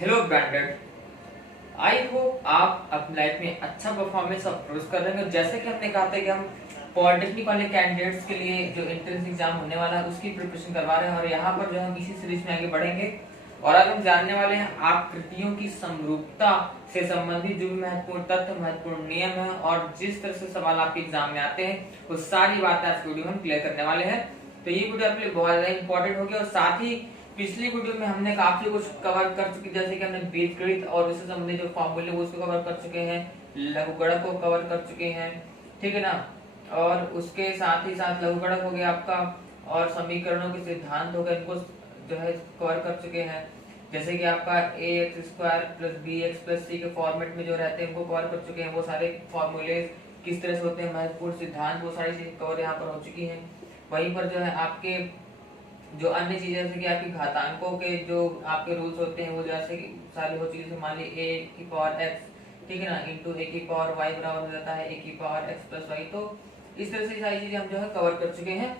Hello branded. I hope आप अपनी life में अच्छा परफॉर्मेंस अप्रोच कर रहे हैं। जैसे कि हमने कहा था कि हम पॉलिटेक्निक वाले कैंडिडेट्स के लिए जो एंट्रेंस एग्जाम होने वाला है उसकी प्रिपरेशन करवा रहे हैं और यहाँ पर जो हम इसी सीरीज में आगे बढ़ेंगे। और आज हम जानने वाले हैं आकृतियों की समरूपता से संबंधित जो भी महत्वपूर्ण तथ्य, महत्वपूर्ण नियम है और जिस तरह से सवाल आपके एग्जाम में आते हैं वो सारी बातें आज वीडियो में हम क्लियर करने वाले हैं। तो ये वीडियो आपके लिए बहुत ज्यादा इंपॉर्टेंट होगी। और साथ ही पिछली वीडियो में हमने काफी कुछ कवर कर चुके, जैसे कि हमने बीजगणित और उससे संबंधित जो फॉर्मूले वो उसको कवर कर चुके हैं, लघुगणक को कवर कर चुके हैं, ठीक है ना। और उसके साथ ही साथ लघुगणक हो गया आपका और समीकरणों के सिद्धांत हो गए, इनको जो है कवर कर चुके हैं। जैसे कि आपका A X square plus B X plus C के फॉर्मेट में जो रहते हैं उनको कवर कर चुके हैं। वो सारे फॉर्मूले किस तरह से होते हैं, महत्वपूर्ण सिद्धांत, वो सारी चीजें कवर यहाँ पर हो चुकी है। वहीं पर जो है आपके जो अन्य चीजें जैसे कि आपकी घातांकों के जो आपके रूल्स होते हैं वो जैसे सारी हो चीजें, मान ली ए की पावर एक्स, ठीक है ना, इंटू ए की पावर वाई बराबर हो जाता है ए की पावर एक्स प्लस वाई। तो इस तरह से सारी चीजें हम जो है कवर कर चुके हैं।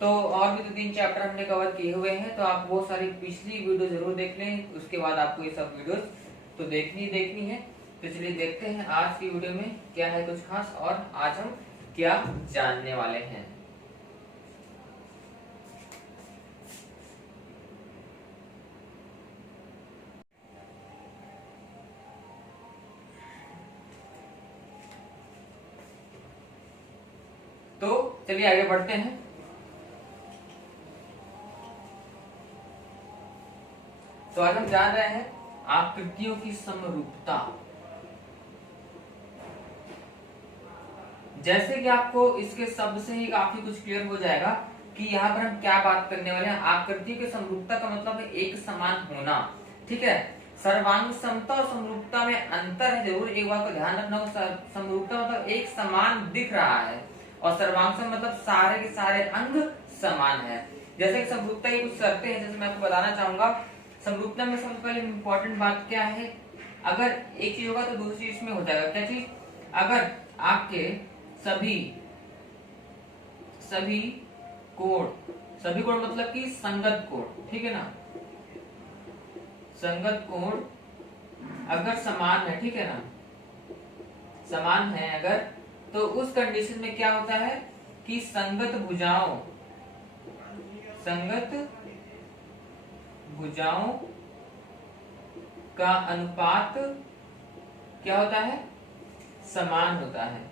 तो और भी 2-3 चैप्टर हमने कवर किए हुए हैं, तो आप वो सारी पिछली वीडियो जरूर देख लें। उसके बाद आपको ये सब वीडियोस तो देखनी है। तो चलिए देखते हैं आज की वीडियो में क्या है कुछ खास और आज हम क्या जानने वाले हैं। तो चलिए आगे बढ़ते हैं। तो आज हम जान रहे हैं आकृतियों की समरूपता। जैसे कि आपको इसके शब्द से ही काफी कुछ क्लियर हो जाएगा कि यहाँ पर हम क्या बात करने वाले हैं। आकृतियों की समरूपता का मतलब है एक समान होना, ठीक है। सर्वांग समता और समरूपता में अंतर है, जरूर एक बात को ध्यान रखना होगा। समरूपता मतलब एक समान दिख रहा है और सर्वांग मतलब सारे के सारे अंग समान है। जैसे कि समरूपता की कुछ शर्तें हैं, जैसे मैं आपको बताना चाहूंगा। समरूपता में सबसे पहले इंपॉर्टेंट बात क्या है, अगर एक चीज होगा तो दूसरी चीज में हो जाएगा। क्या चीज? अगर आपके सभी सभी कोण मतलब कि संगत कोण, ठीक है ना, संगत कोण अगर समान है, ठीक है ना, समान है अगर, तो उस कंडीशन में क्या होता है कि संगत भुजाओं का अनुपात क्या होता है? समान होता है,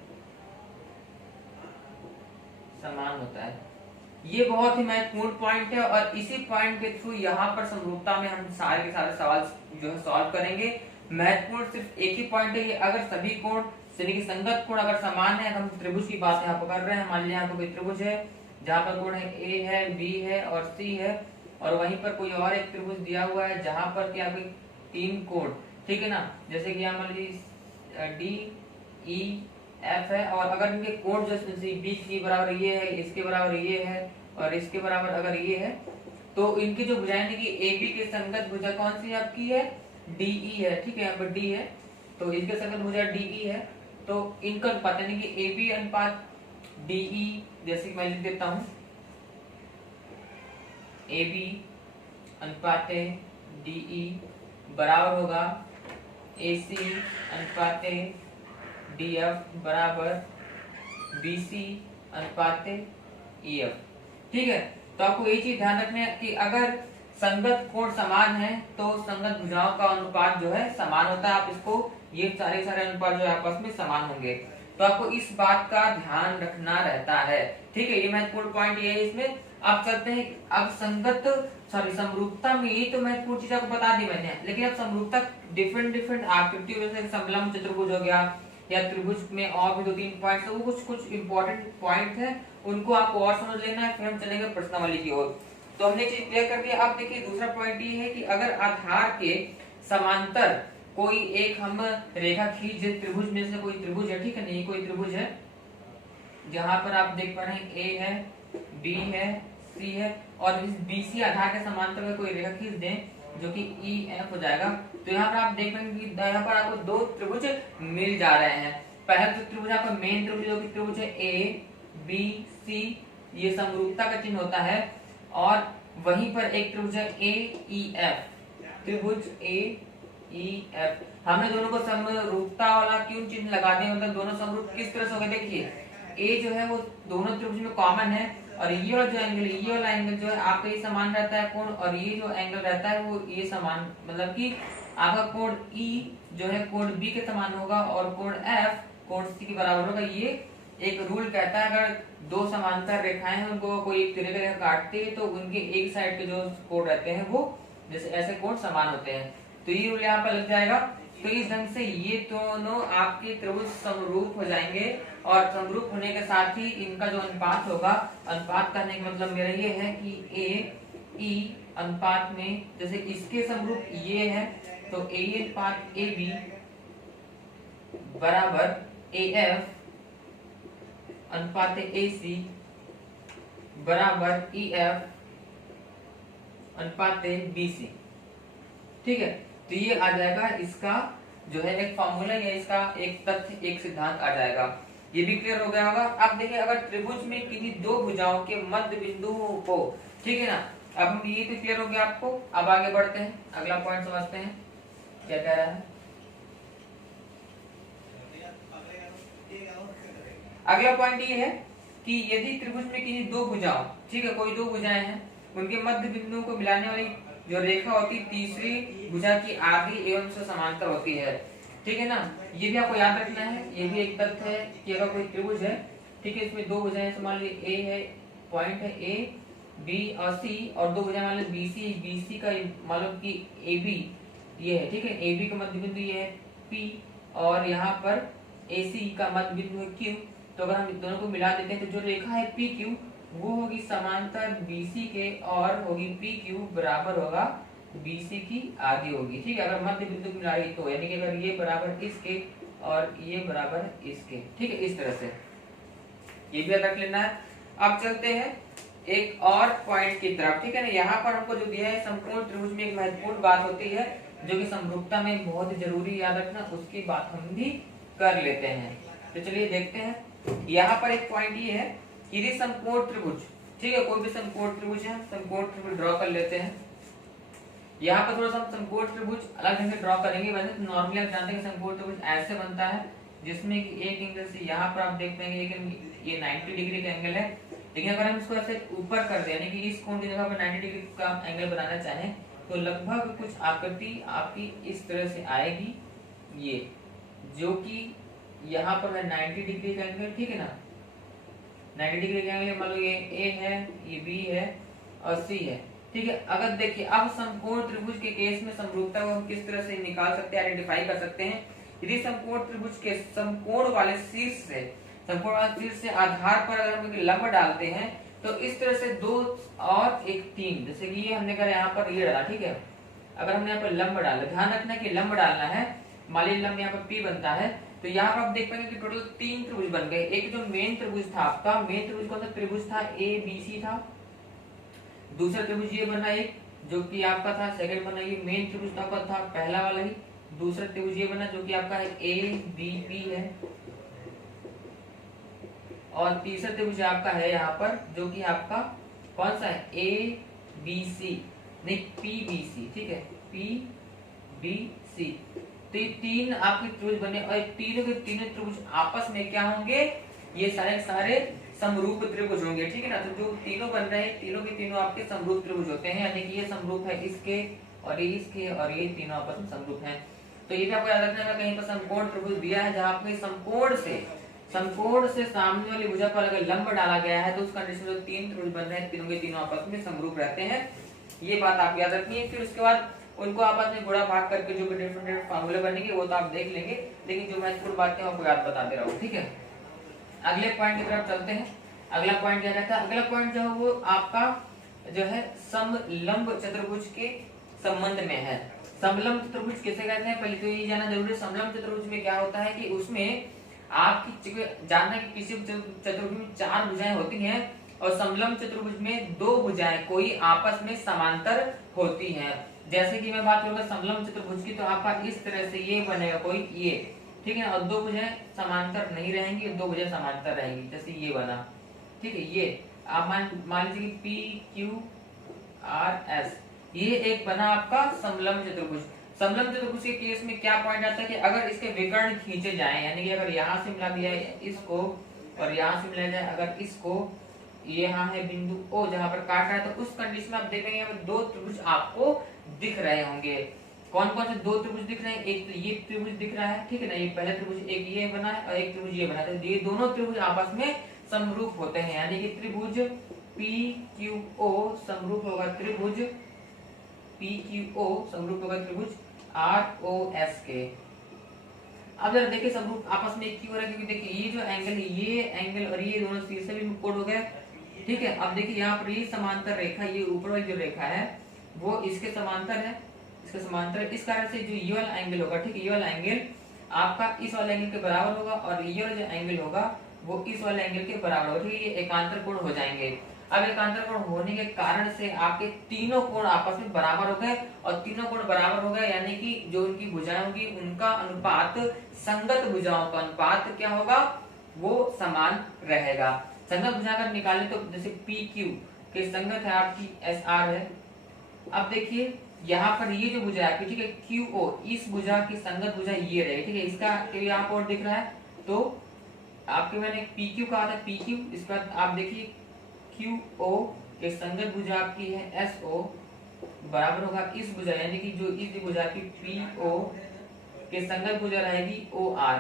समान होता है। ये बहुत ही महत्वपूर्ण पॉइंट है और इसी पॉइंट के थ्रू यहाँ पर समरूपता में हम सारे के सारे सवाल जो है सॉल्व करेंगे। महत्वपूर्ण सिर्फ एक ही पॉइंट है, अगर सभी कोण यानी कि संगत कोण अगर समान है, हम त्रिभुज की बात यहाँ पर कर रहे हैं। मान लीजिए यहाँ पर कोई त्रिभुज है जहाँ पर कोण है ए है, बी है और सी है, और वहीं पर कोई और एक त्रिभुज दिया हुआ है जहां पर क्या 3 कोण, ठीक है ना। जैसे कि यहाँ मान लीजिए डी ई एफ है, और अगर इनके कोण जैसे बी की बराबर ये है, इसके बराबर ये है और इसके बराबर अगर ये है, तो इनकी जो भुजाएं देखिए ए बी के संगत भुजा कौन सी आपकी है? डीई है, ठीक है। यहाँ पर डी है तो इसके संगत भुजा डीई है, तो इनका अनुपात यानी कि ए बी अनुपात डीई, जैसे कि मैं लिख देता हूं ए बी अनुपात डीई बराबर होगा ए सी अनुपात डी एफ बराबर बी सी अनुपात ई एफ, ठीक है। तो आपको ये चीज ध्यान रखना है कि अगर संगत कोण समान है तो संगत भुजाओं का अनुपात जो है समान होता है। आप इसको ये सारे अनुपात जो है आपस में समान होंगे, तो आपको इस बात का ध्यान रखना रहता है, ठीक है। ये महत्वपूर्ण पॉइंट ये है इसमें। अब चलते हैं अब समरूपता में, ये तो महत्वपूर्ण चीज आपको बता दी मैंने, लेकिन अब समरूपता डिफरेंट आकृतियों जैसे समलंब चतुर्भुज हो गया या त्रिभुज में और भी 2-3 पॉइंट्स है, वो कुछ इंपॉर्टेंट पॉइंट है, उनको आपको और समझ लेना है। फिर हम चलेंगे प्रश्नावली की ओर। तो हमने चीज क्लियर कर दिया। अब देखिए दूसरा पॉइंट ये है कि अगर आधार के समांतर कोई एक हम रेखा खींच, त्रिभुज में से कोई त्रिभुज है, ठीक है, नहीं कोई त्रिभुज है जहां पर आप देख पा रहे हैं ए है, बी है, सी है, और इस बीसी आधार के समांतर में कोई रेखा खींच दें जो कि ई एफ हो जाएगा, तो यहाँ पर आप देख पाएंगे कि यहाँ पर आपको 2 त्रिभुज मिल जा रहे हैं। पहला तो त्रिभुज आपका मेन त्रिभुज जो कि त्रिभुज है ए बी सी, ये समरूपता का चिन्ह होता है, और वहीं पर एक त्रिभुज है ए ई एफ, त्रिभुज ए ई एफ, हमने दोनों को समरूपता वाला क्यों चिन्ह लगा दिया, मतलब दोनों समरूप किस तरह से हो गए, देखिए ए जो है वो दोनों त्रिभुज में कॉमन है, और ये वाला जो एंगल, ये वाला एंगल जो है आपका ये समान रहता है कोण, और ये जो एंगल रहता है वो ये समान, मतलब कि आपका कोण ई जो है कोण बी के समान होगा, और कोण एफ कोण सी के बराबर होगा। ये एक रूल कहता है अगर दो समांतर रेखाएं हैं उनको कोई एक तिरछी रेखा काटती है तो उनके एक साइड के जो कोण रहते हैं वो जैसे ऐसे कोण समान होते हैं, तो ये रूल यहाँ पर लग जाएगा। तो इस ढंग से ये दोनों आपके त्रिभुज समरूप हो जाएंगे, और समरूप होने के साथ ही इनका जो अनुपात होगा, अनुपात करने का मतलब मेरा ये है कि ए ई अनुपात में जैसे इसके समरूप ये है तो ए अनुपात ए बी बराबर ए एफ अनुपात ए सी बराबर ई एफ अनुपात बी सी। ठीक है, तो ये आ जाएगा इसका जो है एक फॉर्मूला या इसका एक तथ्य, एक सिद्धांत आ जाएगा। ये भी क्लियर हो गया होगा। अब देखिए अगर त्रिभुज में किन्हीं दो भुजाओं के मध्य बिंदु को, ठीक है ना, अब ये तो क्लियर हो गया आपको। अब आगे बढ़ते हैं, अगला पॉइंट समझते हैं क्या कह रहा है। अगला पॉइंट ये है कि यदि त्रिभुज में किन्हीं दो भुजाओं, ठीक है, कोई दो भुजाएं हैं, उनके मध्य बिंदुओं को मिलाने वाली जो रेखा होती है तीसरी भुजा की आधी एवं से समांतर होती है, ठीक है ना। ये भी आपको याद रखना है, ये भी एक तथ्य है कि अगर कोई त्रिभुज है, ठीक है, इसमें दो भुजाएं मान लीजिए ए है, पॉइंट है ए बी और सी, और दो भुजाएं मान लीजिए बी सी का मालूम कि ए बी ये है, ठीक है, ए बी का मध्य बिंदु ये है पी, और यहाँ पर ए सी का मध्य बिंदु है क्यू। तो अगर हम दोनों को मिला देते हैं तो जो रेखा है पी क्यू वो होगी समांतर बीसी के, और होगी पी क्यू बराबर होगा बीसी की आधी होगी, ठीक है, अगर मध्य बिंदु मिला रही तो, यानी कि अगर ये बराबर इसके और ये बराबर इसके, ठीक है, इस तरह से ये भी याद रख लेना है। अब चलते हैं एक और पॉइंट की तरफ, ठीक है ना। यहाँ पर हमको जो दिया है संपूर्ण त्रिभुज में एक महत्वपूर्ण बात होती है जो कि समरूपता में बहुत जरूरी याद रखना, उसकी बात हम भी कर लेते हैं। तो चलिए देखते हैं, यहाँ पर एक पॉइंट ये है, यदि समकोण त्रिभुज, ठीक है, कोई भी समकोण त्रिभुज है, समकोण त्रिभुज ड्रॉ कर लेते हैं। यहाँ पर थोड़ा सा हम समकोण त्रिभुज अलग ढंग से ड्रॉ करेंगे। वैसे तो नॉर्मली आप जानते हैं समकोण त्रिभुज ऐसे बनता है जिसमें कि एक एंगल से यहाँ पर आप देख पाएंगे ये 90 डिग्री का एंगल है, लेकिन अगर हम इसको ऐसे ऊपर कर दें, यानी कि इस कोण की जगह पर 90 डिग्री का एंगल बनाना चाहें तो लगभग कुछ आकृति आपकी इस तरह से आएगी, ये जो कि यहाँ पर है 90 डिग्री का एंगल, ठीक है ना, 90 डिग्री का एंगल, मान लो ये ए है, ये बी है और सी है, ठीक है। अगर देखिए अब समकोण त्रिभुज के केस में समरूपता को हम किस तरह से निकाल सकते हैं, आइडेंटिफाई कर सकते हैं। यदि समकोण त्रिभुज के समकोण वाले शीर्ष से आधार पर अगर हम लंब डालते हैं तो इस तरह से 2 और 1 3, जैसे कि ये हमने कहा यहाँ पर ये डाला, ठीक है, अगर हमने यहाँ पर लंब डाला, ध्यान रखना कि लंब डालना है, मान लीजिए लंब यहाँ पर P बनता है, तो यहाँ पर आप देख पाएंगे कि टोटल 3 त्रिभुज बन गए। एक जो मेन त्रिभुज था आपका, मेन त्रिभुज कौन सा त्रिभुज था, ए बी सी था। दूसरा त्रिभुज ये बना एक जो कि आपका था, सेकंड बना ये मेन त्रिभुज था, कौन था, पहला वाला ही। दूसरा त्रिभुज ये बना जो कि आपका है ए बी पी है, और तीसरा त्रिभुज आपका है यहाँ पर जो कि आपका कौन सा है, ए बी सी, नहीं पी बी सी, ठीक है, पी बी सी। तो ये 3 आपके त्रिभुज बने, और तीनों के तीनों त्रिभुज आपस में क्या होंगे, ये सारे समरूप त्रिभुज होंगे, ठीक है ना। तो जो तीनों बन रहे हैं, तीनों के तीनों आपके समरूप त्रिभुज होते हैं, यानी कि ये समरूप है इसके और ये इसके, और ये तीनों आपस में समरूप हैं। तो ये भी आपको याद रखना है, कहीं पर समकोण त्रिभुज दिया है जहां पे समकोण से सामने वाली भुजा पर अगर लंब डाला गया है तो उस कंडीशन में 3 त्रिभुज बन रहे हैं, तीनों के तीनों आपस में समरूप रहते हैं। ये बात आप याद रखिए। फिर उसके बाद उनको आपस में गुणा भाग करके जो भी डिफरेंट फार्मूले बनेंगे वो तो आप देख लेंगे, लेकिन जो महत्वपूर्ण बात है आपको याद बता दे रहा हूँ, ठीक है। अगले पॉइंट की तरफ चलते हैं। अगला पॉइंट क्या रहता है, अगला पॉइंट जो है वो आपका जो है समलंब चतुर्भुज के संबंध में है। समलंब चतुर्भुज किसे कहते हैं, पहले तो ये जानना जरूरी है। समलंब चतुर्भुज में क्या होता है कि उसमें आपकी जानना कि किसी चतुर्भुज में 4 भुजाएं होती हैं, और समलंब चतुर्भुज में 2 भुजाएं कोई आपस में समांतर होती हैं। जैसे कि मैं बात करूंगा समलंब चतुर्भुज की, तो आपका इस तरह से ये बनेगा कोई ये, ठीक है ना, और 2 भुजाएं समांतर नहीं रहेंगी, 2 भुजाएं समांतर रहेंगी, जैसे ये बना, ठीक है। ये आप मान लीजिए कि पी क्यू आर एस, ये एक बना आपका समलंब चतुर्भुज। समलंब त्रिभुज के केस में क्या पॉइंट आता है कि अगर इसके विकर्ण खींचे जाएं, यानी कि अगर यहाँ से मिला दिया है इसको और यहाँ से मिला जाए अगर इसको, ये यहाँ है बिंदु O जहाँ पर काट रहा है, तो उस कंडीशन में आप देखेंगे दो त्रिभुज आपको दिख रहे होंगे। कौन कौन से दो त्रिभुज दिख रहे हैं? एक तो ये त्रिभुज दिख रहा है, ठीक है ना, ये पहला त्रिभुज एक ये बना है और एक त्रिभुज ये बना है, तो ये दोनों त्रिभुज आपस में समरूप होते हैं, यानी कि त्रिभुज PQO समरूप होगा त्रिभुज PQO समरूप होगा त्रिभुज ROS के। अब जरा देखिए समरूप आपस में क्यों हो रहा है, क्योंकि देखिए ये जो एंगल है, ये एंगल और ये दोनों सिर से भी कोड हो गए, ठीक है। अब देखिए यहाँ पर ये समांतर रेखा, ये ऊपर वाली जो रेखा है वो इसके समांतर है, इसके समांतर, इस कारण से जो ये वाला एंगल होगा, ठीक है, ये वाला एंगल आपका इस वाले एंगल के बराबर होगा और ये वाला जो एंगल होगा वो इस वाले एंगल के बराबर होगा, ठीक है, ये एकांतर कोण हो जाएंगे। अब एकांतर कोण होने के कारण से आपके तीनों कोण आपस में बराबर हो गए और तीनों कोण बराबर हो गए, यानी कि जो उनकी भुजाएं होगी उनका अनुपात, संगत भुजाओं का अनुपात क्या होगा, वो समान रहेगा। संगत भुजा अगर निकालें तो जैसे PQ के संगत है आपकी SR है। अब देखिए यहाँ पर ये जो भुजा है, ठीक है, QO, इस भुजा की संगत भुजा ये रहेगी, ठीक है, इसका यहाँ पर दिख रहा है, तो आपके मैंने PQ कहा था, PQ, इस पर आप देखिए QO के संगत भुजा आपकी है SO बराबर होगा इस भुजा, यानी कि जो इस भुजा की PO के संगत भुजा रहेगी OR,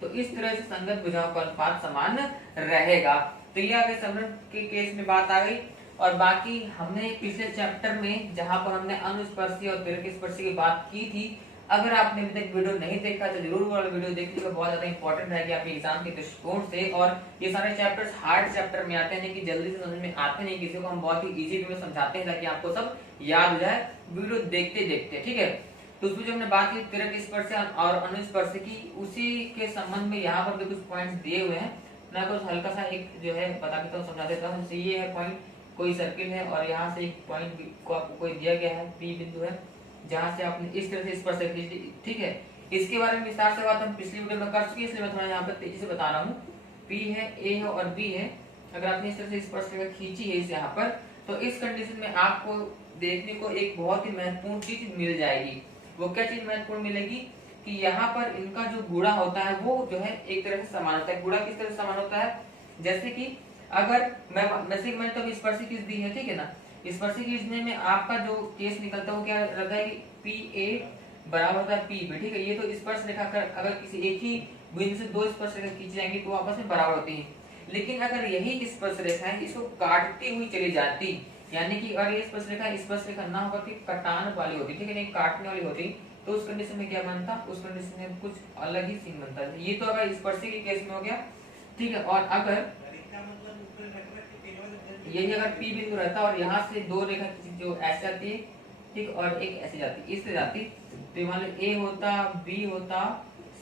तो इस तरह से संगत भुजाओं का अनुपात समान रहेगा। तो ये आगे समरण के केस में बात आ गई। और बाकी हमने पिछले चैप्टर में जहां पर हमने अनुस्पर्शी और दीर्घस्पर्शी की बात की थी, अगर आपने अभी तक वीडियो नहीं देखा तो जरूर वो वाला वीडियो देख लीजिएगा, बहुत ज्यादा इंपॉर्टेंट रहेगी आपके एग्जाम के दृष्टिकोण से। और ये सारे चैप्टर्स हार्ड चैप्टर में आते हैं कि जल्दी से समझ में आते नहीं, किसी को हम बहुत ही इजी वे में समझाते हैं ताकि आपको सब याद हो जाए वीडियो देखते देखते, ठीक है। तो उसमें जो हमने बात की दीर्घस्पर्शी और अनुस्पर्शी की, उसी के संबंध में यहाँ पर भी कुछ पॉइंट्स दिए हुए हैं। मैं कुछ हल्का सा एक जो है बता देता हूँ, समझा देता हूँ। जैसे ये है पॉइंट, कोई सर्किल है और यहाँ से एक पॉइंट को आपको कोई दिया गया है, P बिंदु है, जहाँ से आपने इस तरह से स्पर्श खींच ली, ठीक है। इसके बारे में विस्तार से बात हम पिछली वीडियो में कर चुके हैं, इसलिए मैं थोड़ा यहाँ पर तेजी से बता रहा हूँ। P है, A है और B है। अगर आपने इस तरह से स्पर्श रेखा खींची है इस यहाँ पर, तो इस कंडीशन में आपको देखने को एक बहुत ही महत्वपूर्ण चीज मिल जाएगी। वो क्या चीज महत्वपूर्ण मिलेगी कि यहाँ पर इनका जो गुणा होता है वो जो है एक तरह से समान होता है। गुणा किस तरह से समान होता है, जैसे कि अगर मैंने तो स्पर्शी खींच दी है, ठीक है ना, स्पर्शी खींचने में आपका जो केस निकलता है वो क्या रहता है कि PA बराबर होता है PB, ठीक है। ये तो स्पर्श रेखा अगर किसी एक ही बिंदु से दो स्पर्श रेखा खींची जाएंगी तो आपस में बराबर होती है। लेकिन अगर यही स्पर्श रेखा है इसको काटती हुई चली जाती, यानी कि अगर ये स्पर्श रेखा ना होकर के कटान वाली होती, ठीक है, नहीं काटने वाली होती, तो उस कंडीशन में क्या बनता, उस कंडीशन में कुछ अलग ही सीन बनता है। ये तो अगर स्पर्शी के केस में हो गया, ठीक है। और अगर यही अगर P बिंदु रहता और यहाँ से दो रेखा जो ऐसे जाती है, ठीक, और एक ऐसे जाती, इससे जाती, तो मान लो A होता, B होता,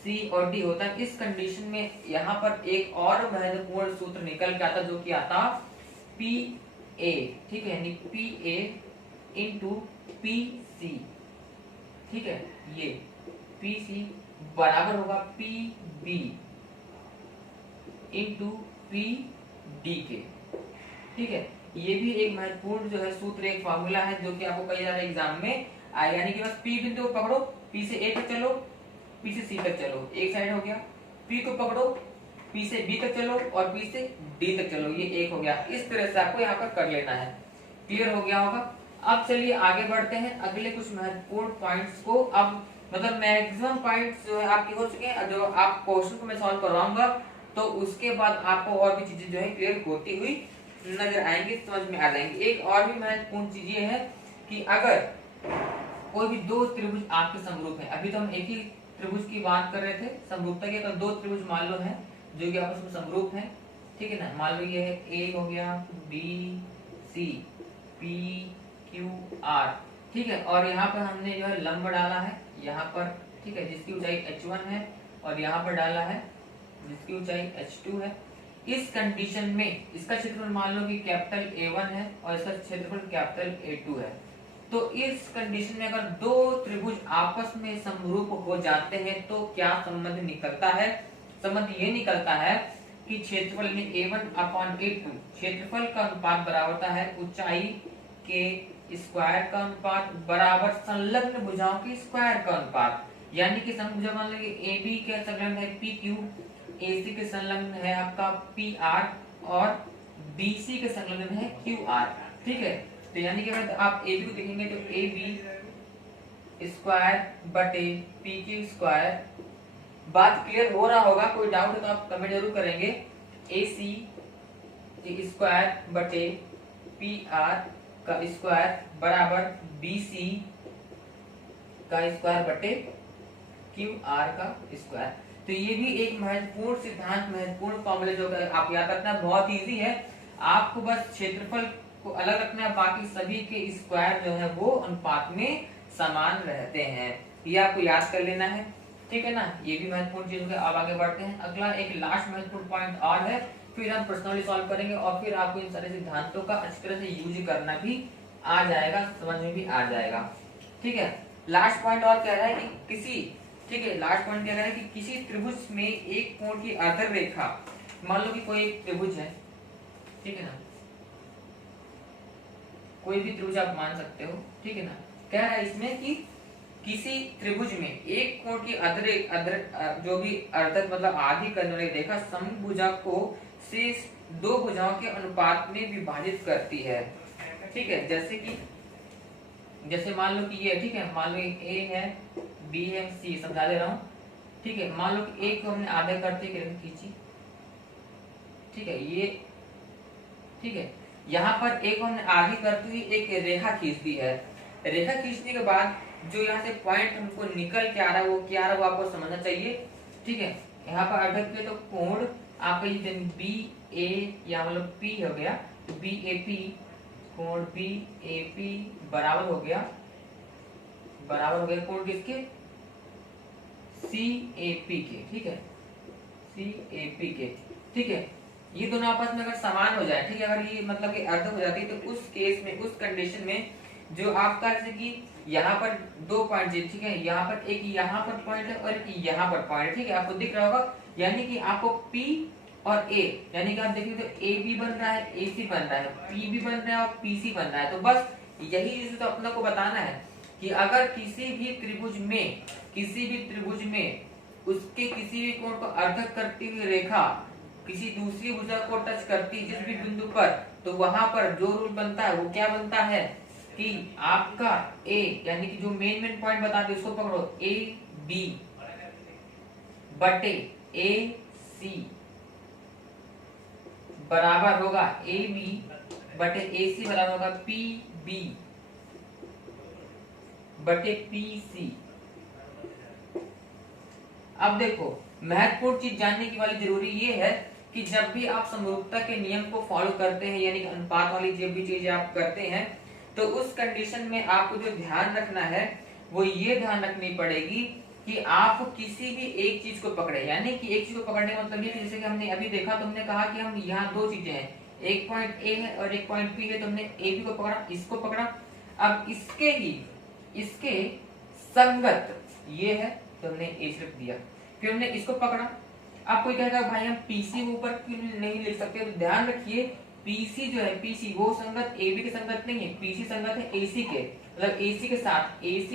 C और D होता, इस कंडीशन में यहाँ पर एक और महत्वपूर्ण सूत्र निकल के आता जो कि आता PA, ठीक है, यानी PA इंटू PC, ठीक है, ये PC बराबर होगा PB इंटू PD के, ठीक है। ये भी एक महत्वपूर्ण जो है सूत्र, एक फार्मूला है जो कि आपको कई सारे एग्जाम में आएगा। यानी कि बस P बिंदु को पकड़ो, P से A तक चलो, P से C तक चलो, एक साइड हो गया। P को पकड़ो, P से B तक चलो और P से D तक चलो, ये एक हो गया। इस तरह से आपको यहाँ पर कर लेना है। क्लियर हो गया होगा। अब चलिए आगे बढ़ते हैं अगले कुछ महत्वपूर्ण पॉइंट्स को। अब मतलब मैक्सिमम पॉइंट्स जो है आपके हो चुके हैं, जो आप क्वेश्चन को मैं सॉल्व करवाऊंगा तो उसके बाद आपको और भी चीजें जो है क्लियर होती हुई नजर आएंगी, समझ में आ जाएंगी। एक और भी महत्वपूर्ण चीज ये है कि अगर कोई भी दो त्रिभुज आपके समरूप है, अभी तो हम एक ही त्रिभुज की बात कर रहे थे समरूपता की, तो दो त्रिभुज मान लो है जो कि आपस में समरूप है, ठीक है ना। मान लो ये है A हो गया, B C P Q R, ठीक है, और यहाँ पर हमने जो है लंब डाला है यहाँ पर, ठीक है, जिसकी ऊंचाई h1 है और यहाँ पर डाला है जिसकी ऊंचाई h2 है। इस कंडीशन में इसका क्षेत्रफल मान लो कि कैपिटल A1 है और इसका क्षेत्रफल कैपिटल A2 है। तो इस कंडीशन में अगर दो त्रिभुज आपस में समरूप हो जाते हैं तो क्या संबंध निकलता है, संबंध ये निकलता है कि क्षेत्रफल में A1 अपॉन A2, क्षेत्रफल का अनुपात बराबर होता है ऊंचाई के स्क्वायर का अनुपात बराबर संलग्न भुजाओं की स्क्वायर का अनुपात, यानी कि संलग्न भुजा मान लीजिए ए बी के संलग्न है पी क्यू, ए सी के संलग्न है आपका पी आर और बी सी के संलग्न है क्यू आर। ठीक है, तो यानी कि अगर आप ए बी को देखेंगे तो ए बी स्क्वायर बटे पी क्यू स्क्वायर। बात क्लियर हो रहा होगा, कोई डाउट है तो आप कमेंट जरूर करेंगे। ए सी स्क्वायर बटे पी आर का स्क्वायर बराबर बी सी का स्क्वायर बटे क्यू आर का स्क्वायर। तो ये भी एक महत्वपूर्ण सिद्धांत, महत्वपूर्ण फॉर्मूला जो आप याद रखना बहुत इजी है। आपको बस क्षेत्रफल को अलग रखना है, बाकी सभी के स्क्वायर जो है वो अनुपात में समान रहते हैं, ये आपको याद कर लेना है। ठीक है ना, ये भी महत्वपूर्ण चीज है। अब आगे बढ़ते हैं, अगला एक लास्ट महत्वपूर्ण पॉइंट और है, फिर हम पर्सनली सॉल्व करेंगे और फिर आपको इन सारे सिद्धांतों का अच्छी तरह से यूज करना भी आ जाएगा, समझ में भी आ जाएगा। ठीक है, लास्ट पॉइंट और कह रहा है कि किसी, ठीक है, लास्ट पॉइंट कह रहा है कि किसी त्रिभुज में एक कोण की आधार रेखा, मान लो कि कोई एक त्रिभुज है, ठीक है ना, कोई भी त्रिभुज आप मान सकते हो, ठीक है ना, कह रहा है इसमें कि किसी त्रिभुज में एक कोण की जो भी अर्धक मतलब आधी करने वाली रेखा समभुजा को शेष दो भुजाओं के अनुपात में विभाजित करती है। ठीक है, जैसे मान लो कि ये, ठीक है, मान लो ए है, बी है, सी, समझा दे रहा हूँ। ठीक है, मान लो कि ए को हमने आधे करते खींची, ठीक है, ये, ठीक है, यहाँ पर एक हमने आधी करते हुए एक रेखा खींच दी है। रेखा खींचने के बाद जो यहाँ से पॉइंट हमको निकल के आ रहा है वो क्या आ रहा है वो आपको समझना चाहिए। ठीक है, यहाँ पर अर्धक पे तो कोण आपका ये बी ए या मतलब पी हो गया, बी ए पी, कोण बी ए पी बराबर हो गया कोण किसके, सी ए पी के। ठीक है, सी ए पी के। ठीक है, ये दोनों आपस में अगर समान हो जाए, ठीक है, अगर ये मतलब कि अर्ध हो जाती है तो उस केस में, उस कंडीशन में जो आपका जैसे कि यहाँ पर दो पॉइंट, ठीक है, यहाँ पर एक यहाँ पर पॉइंट है और एक यहाँ पर पॉइंट है, ठीक है, आपको दिख रहा होगा, यानी कि आपको P और A, यानी कि आप देखिए तो A भी बन रहा है, AC बन रहा है, P भी बन रहा है और PC बन रहा है। तो बस यही चीज तो अपने को बताना है कि अगर किसी भी त्रिभुज में उसके किसी भी कोण को अर्धक करती हुई रेखा किसी दूसरी भुजा को टच करती जिस भी बिंदु पर, तो वहां पर जो रूल बनता है वो क्या बनता है कि आपका A, यानी कि जो मेन पॉइंट बताते उसको पकड़ो, ए बी बटे ए सी बराबर होगा ए बी बटे ए सी बराबर होगा पी बी बटे पी सी। अब देखो, महत्वपूर्ण चीज जानने की वाली जरूरी ये है कि जब भी आप समरूपता के नियम को फॉलो करते हैं, यानी कि अनुपात वाली जब भी चीजें आप करते हैं, तो उस कंडीशन में आपको जो ध्यान रखना है वो ये ध्यान रखनी पड़ेगी कि आप किसी भी एक चीज को पकड़े, यानी कि एक चीज को पकड़ने का मतलब ये कि जैसे कि हमने अभी देखा, तो हमने कहा कि हम यहाँ दो चीजें हैं, एक पॉइंट ए है और एक पॉइंट बी है, तो हमने ए बी को पकड़ा, इसको पकड़ा। अब इसके संगत ये है तो हमने ए सिर्फ दिया, फिर हमने इसको पकड़ा। अब कोई कहेगा भाई हम पीसी ऊपर क्यों नहीं लिख सकते, तो ध्यान रखिए पीसी जो है, पीसी वो संगत एबी के संगत नहीं है, पीसी संगत है एसी के, मतलब एसी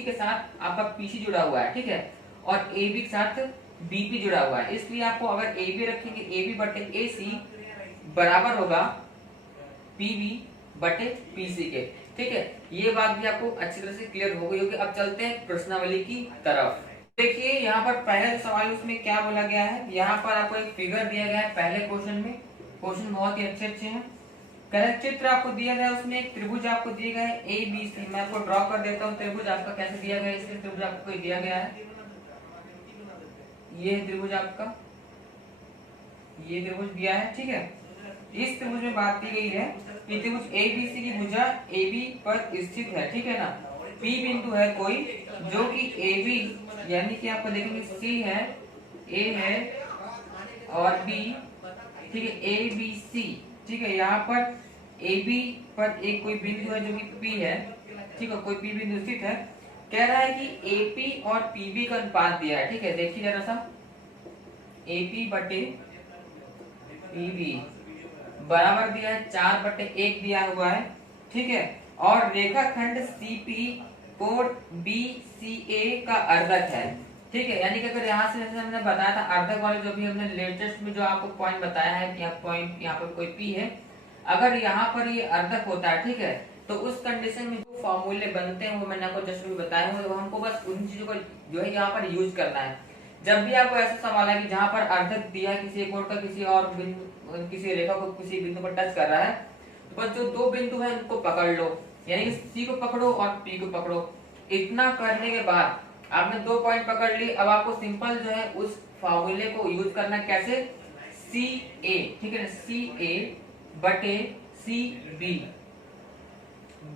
के साथ आपका पीसी जुड़ा हुआ है, ठीक है, और एबी के साथ बीपी जुड़ा हुआ है। इसलिए आपको अगर एबी रखेंगे, एबी बटे एसी बराबर होगा पीबी बटे पीसी के। ठीक है, ये बात भी आपको अच्छी तरह से क्लियर हो गई होगी। अब चलते हैं प्रश्नावली की तरफ। देखिए यहाँ पर पहले सवाल उसमें क्या बोला गया है, यहाँ पर आपको एक फिगर दिया गया है पहले क्वेश्चन में, क्वेश्चन बहुत ही अच्छे हैं। करेक्ट चित्र आपको दिया गया है, उसमें एक त्रिभुज आपको दिया गया है ए बी सी, मैं आपको ड्रॉ कर देता हूँ त्रिभुज आपका कैसे दिया गया है। इसलिए त्रिभुज आपको कोई दिया गया है, ये त्रिभुज आपका, ये त्रिभुज दिया है, ठीक है। इस त्रिभुज में बात की गई है कि त्रिभुज ए बी सी की भुजा ए बी पर स्थित है, ठीक है ना। पी बिंदु है कोई जो कि ए बी, यानी कि आपको देखेंगे सी है, ए है और बी, ठीक है, ए बी सी, ठीक है। यहाँ पर ए बी पर एक कोई बिंदु है जो कि पी है, ठीक है, कोई पी बिंदु स्थित है। कह रहा है कि एपी और पीबी का अनुपात दिया है, ठीक है, देखिए जरा सा, एपी बटे पीबी बराबर दिया है 4/1 दिया हुआ है, ठीक है। और रेखाखंड सीपी कोण बीसीए का अर्धक है। ठीक है, यानी कि अगर यहाँ से जैसे हमने बताया था अर्धक वाले जो भी हमने लेटेस्ट में जो आपको पॉइंट बताया है कि पॉइंट यहाँ पर कोई पी है, अगर यहाँ पर ये अर्धक होता है, ठीक है, तो उस कंडीशन में जो फॉर्मूले बनते हैं वो मैंने आपको जस्ट भी बताया है, वो हमको बस उन चीजों को जो है यहाँ पर यूज करना है। जब भी आपको ऐसा सवाल है कि जहाँ पर अर्धक दिया है किसी कोण का किसी और बिंदु किसी रेखा को किसी बिंदु पर टच कर रहा है, तो बस जो दो बिंदु है उनको पकड़ लो, यानी कि सी को पकड़ो और पी को पकड़ो। इतना करने के बाद आपने 2 पॉइंट पकड़ ली। अब आपको सिंपल जो है उस फॉर्मूले को यूज करना, कैसे, सी ए, ठीक है ना, सी ए बटे सी बी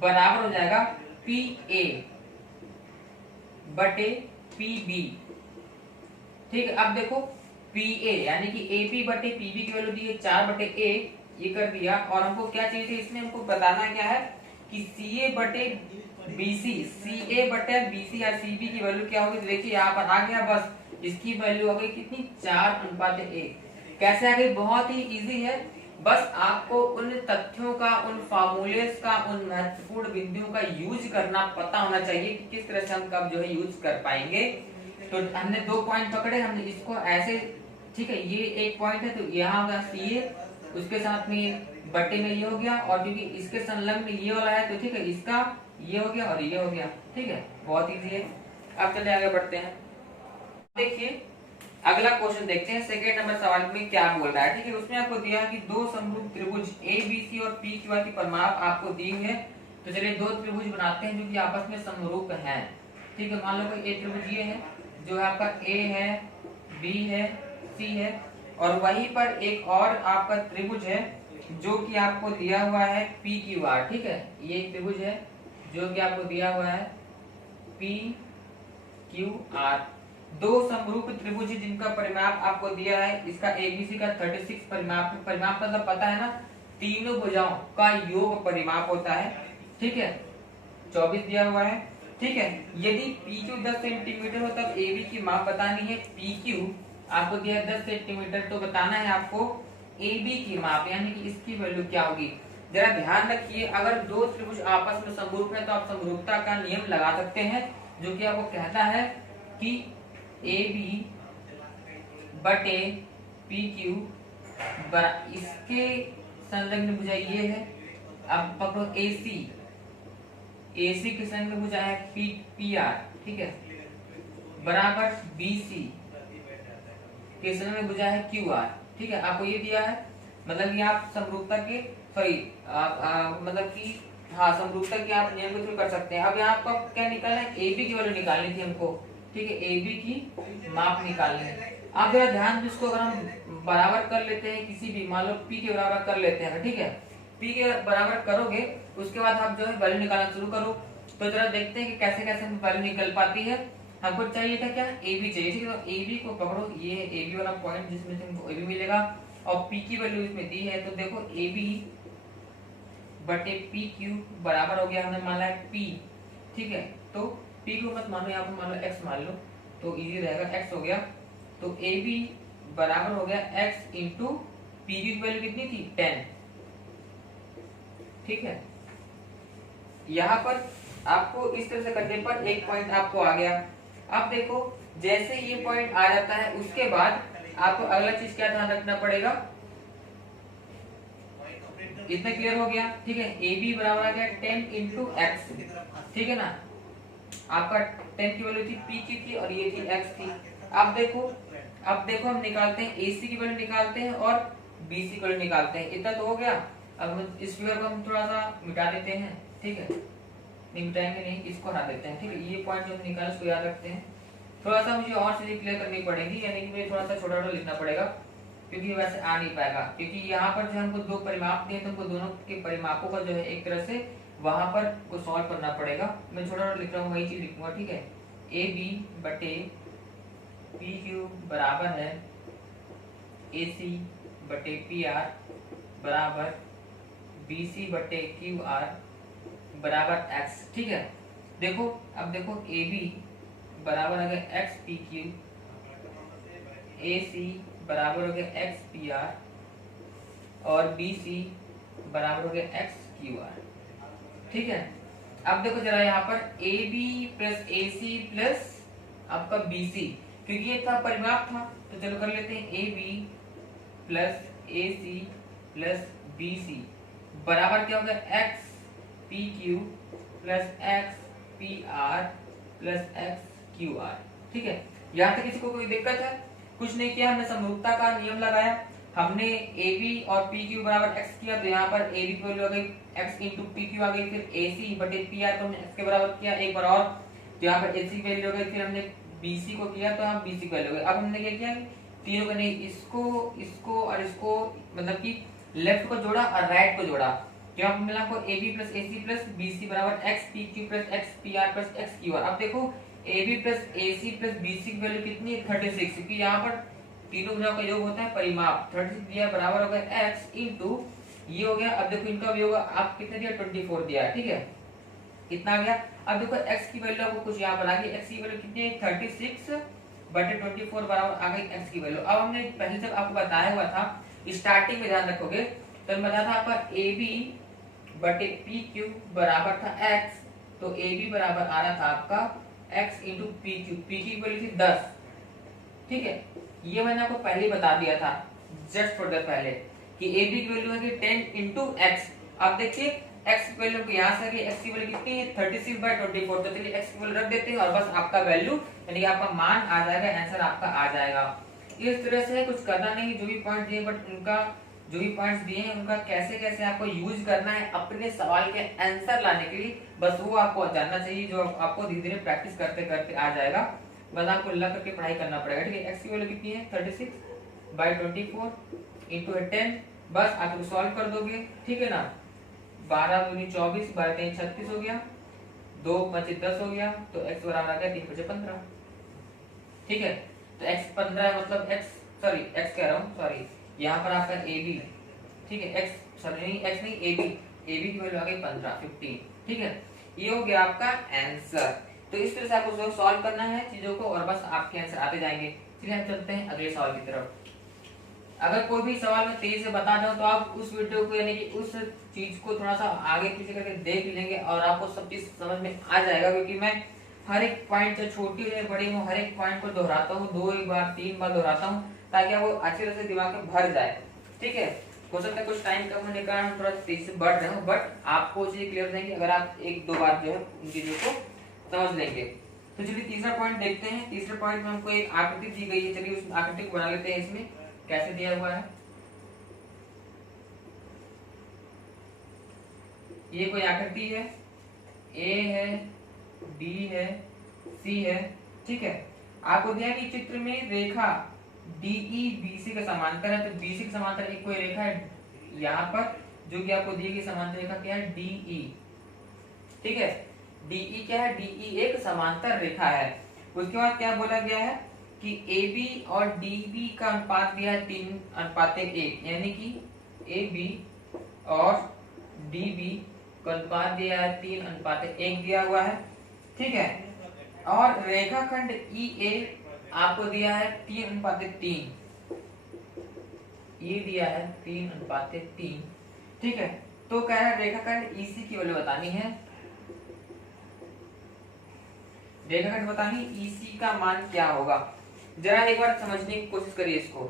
बराबर हो जाएगा पी ए बटे पी बी। ठीक है, अब देखो पी ए यानी कि ए बी बटे पी बी की वैल्यू दी है 4 बटे ए, ये कर दिया। और हमको क्या चाहिए थी, इसमें हमको बताना क्या है कि सी ए बटे बीसी, सी ए बटे बीसी या सी बी की वैल्यू क्या होगी। तो देखिए यहाँ पर आ गया, बस इसकी वैल्यू हो गई कितनी, 4:1। कैसे आ गई, बहुत ही इजी है। बस आपको उन तथ्यों का, उन फार्मूलेस का, उन महत्वपूर्ण बिंदुओं का यूज करना पता होना चाहिए कि किस तरह से हम कब जो है यूज कर पाएंगे। तो हमने 2 पॉइंट पकड़े, हमने इसको ऐसे, ठीक है, ये एक पॉइंट है तो यहाँ होगा सी ए, उसके साथ में बटे में ये हो गया, और क्योंकि इसके संलग्न ये वाला है तो ठीक है, इसका ये हो गया और ये हो गया। ठीक है, बहुत इजी है। अब चले आगे बढ़ते हैं। देखिए अगला क्वेश्चन देखते हैं, सेकंड नंबर सवाल में क्या बोल रहा है। ठीक है, उसमें आपको दिया है कि दो समरूप त्रिभुज ए बी सी और पी क्यू आर की परिमाप आपको दी है। तो चलिए दो त्रिभुज बनाते हैं जो कि आपस में समरूप हैं। ठीक है, मान लो कोई एक त्रिभुज ये है जो है आपका ए है, बी है, सी है, और वहीं पर एक और आपका त्रिभुज है जो कि आपको दिया हुआ है पी क्यू आर। ठीक है, ये एक त्रिभुज है जो कि आपको दिया हुआ है पी क्यू आर। दो समरूप त्रिभुज जिनका परिमाप आपको दिया है, इसका एबीसी का 36 परिमाप, परिमाप मतलब पता है ना, तीनों भुजाओं का योग परिमाप होता है। ठीक है, 24 दिया हुआ है। ठीक है, यदि PQ 10 सेंटीमीटर हो तब AB की माप बतानी है। PQ आपको दिया है 10 सेंटीमीटर, तो बताना है आपको AB की माप, यानी कि इसकी वैल्यू क्या होगी। जरा ध्यान रखिए, अगर दो त्रिभुज आपस में समरूप है तो आप समरूपता का नियम लगा सकते हैं, जो कि आपको कहता है कि AB बटे PQ इसके संलग्न भुजा ये है। अब पकड़ो AC, AC के संलग्न भुजा है PR, ठीक है, बराबर BC के संलग्न भुजा है QR। ठीक है, आपको ये दिया है, मतलब कि आप समरूपता के मतलब कि हाँ समरूपता के आप नियम के थ्रू कर सकते हैं। अब यहाँ पर क्या निकालना है, AB की वैल्यू निकालनी थी हमको। ठीक है, AB की माप निकालनी है। आप जरा ध्यान दो, इसको अगर हम बराबर कर लेते हैं किसी भी, मान लो P के बराबर कर लेते हैं, ठीक है, P के बराबर करोगे उसके बाद आप जो है वैल्यू निकालना शुरू करो। तो जरा देखते हैं कि कैसे कैसे वैल्यू निकल पाती है। हमको चाहिए था क्या, AB चाहिए। ठीक है, तो AB को पकड़ो, ये AB वाला पॉइंट जिसमें तुमको AB मिलेगा, और P की वैल्यू इसमें दी है। तो देखो AB बटे PQ बराबर हो गया, हमने माना है P। ठीक है, तो P को मत मानो, यहाँ पर मान लो X मान लो तो इजी रहेगा, X हो गया। तो AB बराबर हो गया X इंटू PQ की वैल्यू कितनी थी, 10। ठीक है, यहाँ पर आपको इस तरह से करने पर एक पॉइंट आपको आ गया। अब देखो जैसे ये पॉइंट आ जाता है उसके बाद आपको अगला चीज क्या ध्यान रखना पड़ेगा, इतना क्लियर हो गया। ठीक है, AB बराबर आ गया 10 इंटू एक्स। ठीक है ना, आपका 10 की वैल्यू थी PQ की और ये थी X थी। अब देखो हम निकालते हैं, AC की वैल्यू निकालते हैं और BC की वैल्यू निकालते हैं। इतना तो हो गया। अब इस फिगर को हम थोड़ा सा मिटा देते हैं। ठीक है, नहीं मिटाएंगे नहीं, इसको हटा देते हैं। ठीक है, ये पॉइंट जो हम निकाले उसको याद रखते हैं। थोड़ा सा मुझे और चीजें क्लियर करनी पड़ेगी, यानी कि मुझे थोड़ा सा छोटा छोटा लिखना पड़ेगा, क्योंकि वैसे आ नहीं पाएगा। क्योंकि यहाँ पर जो हमको दो परिमाप दिए तो हमको दोनों के परिमापों का जो है एक तरह से वहां पर को सॉल्व करना पड़ेगा। मैं छोटा छोटा लिख रहा हूँ, वही चीज लिखूंगा। ठीक है, AB बटे PQ बराबर है AC बटे PR बराबर BC बटे QR बराबर X। ठीक है, देखो अब देखो AB बराबर हो गया X PQ, AC बराबर हो गया X PR और BC बराबर हो गया X QR। ठीक है, अब देखो जरा यहाँ पर A B plus A C plus आपका बी सी, क्योंकि ये था परिमाप था, तो चलो कर लेते हैं A B plus A C plus B C बराबर क्या होगा X P Q plus X P R plus X Q R. ठीक है, यहाँ तक किसी को कोई दिक्कत है? कुछ नहीं किया, हमने समरूपता का नियम लगाया, हमने ए बी और पी क्यू बराबर एक्स किया, तो यहाँ पर ए बी की वैल्यू आ गई एक्स इंटू पी क्यू आ गई, फिर ए सी बटे पी आर को हमने एक्स के बराबर किया एक बार और, तो यहाँ पर ए सी की वैल्यू आ गई, फिर हमने बी सी को किया तो यहाँ बी सी की वैल्यू आ गई। अब हमने क्या किया, तीनों को नहीं, इसको और इसको मतलब कि लेफ्ट को जोड़ा और राइट को जोड़ा, तो यहाँ पर मिला आपको A B plus A C plus B C बराबर X P Q plus X P R plus X Q R. अब देखो A B plus A C plus B C की वैल्यू कितनी है 36, क्योंकि यहाँ पर तीनों भुजाओं का योग होता है परिमाप, 36 दिया बराबर हो गया x इंटू ये हो गया। अब देखो इनका योग आप कितने दिया 24 दिया है, ठीक है, कितना आ गया। अब देखो x की वैल्यू आपको कुछ यहाँ पर आ गई, x की वैल्यू कितनी है 36 बटे 24 बराबर आ गई x की वैल्यू। अब हमने पहले जब आपको बताया हुआ था स्टार्टिंग में ध्यान रखोगे तो बताया था आपका ए बी बटे पी क्यू बराबर था x, तो ए बी बराबर आ रहा था आपका x into P Q, P की वैल्यू थी 10, ठीक है, ये मैंने आपको पहले ही बता दिया था जस्ट फॉर द पहले कि ए बी की वैल्यू है कि 10 इंटू एक्स। अब देखिए एक्स की वैल्यू यहाँ से एक्स की वैल्यू कितनी है 36 बाय 24, तो चलिए एक्स की वैल्यू रख देते हैं और बस आपका वैल्यू यानी कि आपका मान आ जाएगा, आंसर आपका आ जाएगा। इस तरह से कुछ करना नहीं, जो भी पॉइंट दिए बट उनका जो भी पॉइंट्स दिए हैं उनका कैसे कैसे आपको यूज करना है अपने सवाल के आंसर लाने के लिए, बस वो आपको जानना चाहिए, जो आपको धीरे धीरे प्रैक्टिस करते करते आ जाएगा। बस आपको लग करके पढ़ाई करना पड़ेगा, ठीक है। एक्स की वैल्यू कितनी है 36 बाय 24 इंटू 10, बस आप इसको सॉल्व कर दोगे, ठीक है ना। 12 दूनी 24 12 3 36 हो गया, 2 5 10 हो गया, तो x बराबर आ गया 3 5 15, ठीक है। तो x 15 मतलब x सॉरी x कह रहा हूँ सॉरी, यहाँ पर आपका ए बी, ठीक है, x सॉरी नहीं x नहीं ए बी की वैल्यू आ गई 15 ठीक है। ये हो गया आपका आंसर। तो इस तरह से आपको सॉल्व करना है चीजों को और बस आपके आंसर आते जाएंगे। चलिए हम चलते हैं अगले सवाल की तरफ। अगर कोई भी सवाल मैं तेजी से बता जाऊं तो आप उस वीडियो को यानी कि उस चीज को थोड़ा सा आगे पीछे करके देख लेंगे और आपको सब चीज समझ में आ जाएगा, क्योंकि मैं हर एक पॉइंट चाहे छोटी हो या बड़ी हो हर एक पॉइंट को दोहराता हूँ, 2 बार 3 बार दोहराता हूँ ताकि वो अच्छी तरह से दिमाग में भर जाए, ठीक है। हो सकता है कुछ टाइम कम होने के कारण थोड़ा तेजी से बढ़ रहे हो, बट आपको चीजें क्लियर रहेंगी अगर आप 1-2 बार जो है उन चीजों को समझ लेंगे। तो चलिए तीसरा पॉइंट देखते हैं। तीसरे पॉइंट में हमको एक आकृति दी गई है, चलिए उस आकृति को बना लेते हैं। इसमें कैसे दिया हुआ है, ये कोई आकृति है, ए है, डी है, सी है, ठीक है। आपको दिया कि चित्र में रेखा डीई बीसी का समांतर है, तो बीसी के समांतर एक कोई रेखा है यहाँ पर जो कि आपको दी गई समांतर रेखा क्या है डीई, ठीक है। डीई क्या है, डीई एक समांतर रेखा है। उसके बाद क्या बोला गया है कि AB और DB का अनुपात दिया है 3:1, यानी कि AB और DB का अनुपात दिया है 3:1 दिया हुआ है, ठीक है। और रेखाखंड EA आपको दिया है 3:3, ये दिया है 3:3, ठीक है। तो कह रहा है रेखाखंड EC की वैल्यू बतानी है, रेखाखंड बतानी EC का मान क्या होगा। जरा एक बार समझने की कोशिश करिए इसको,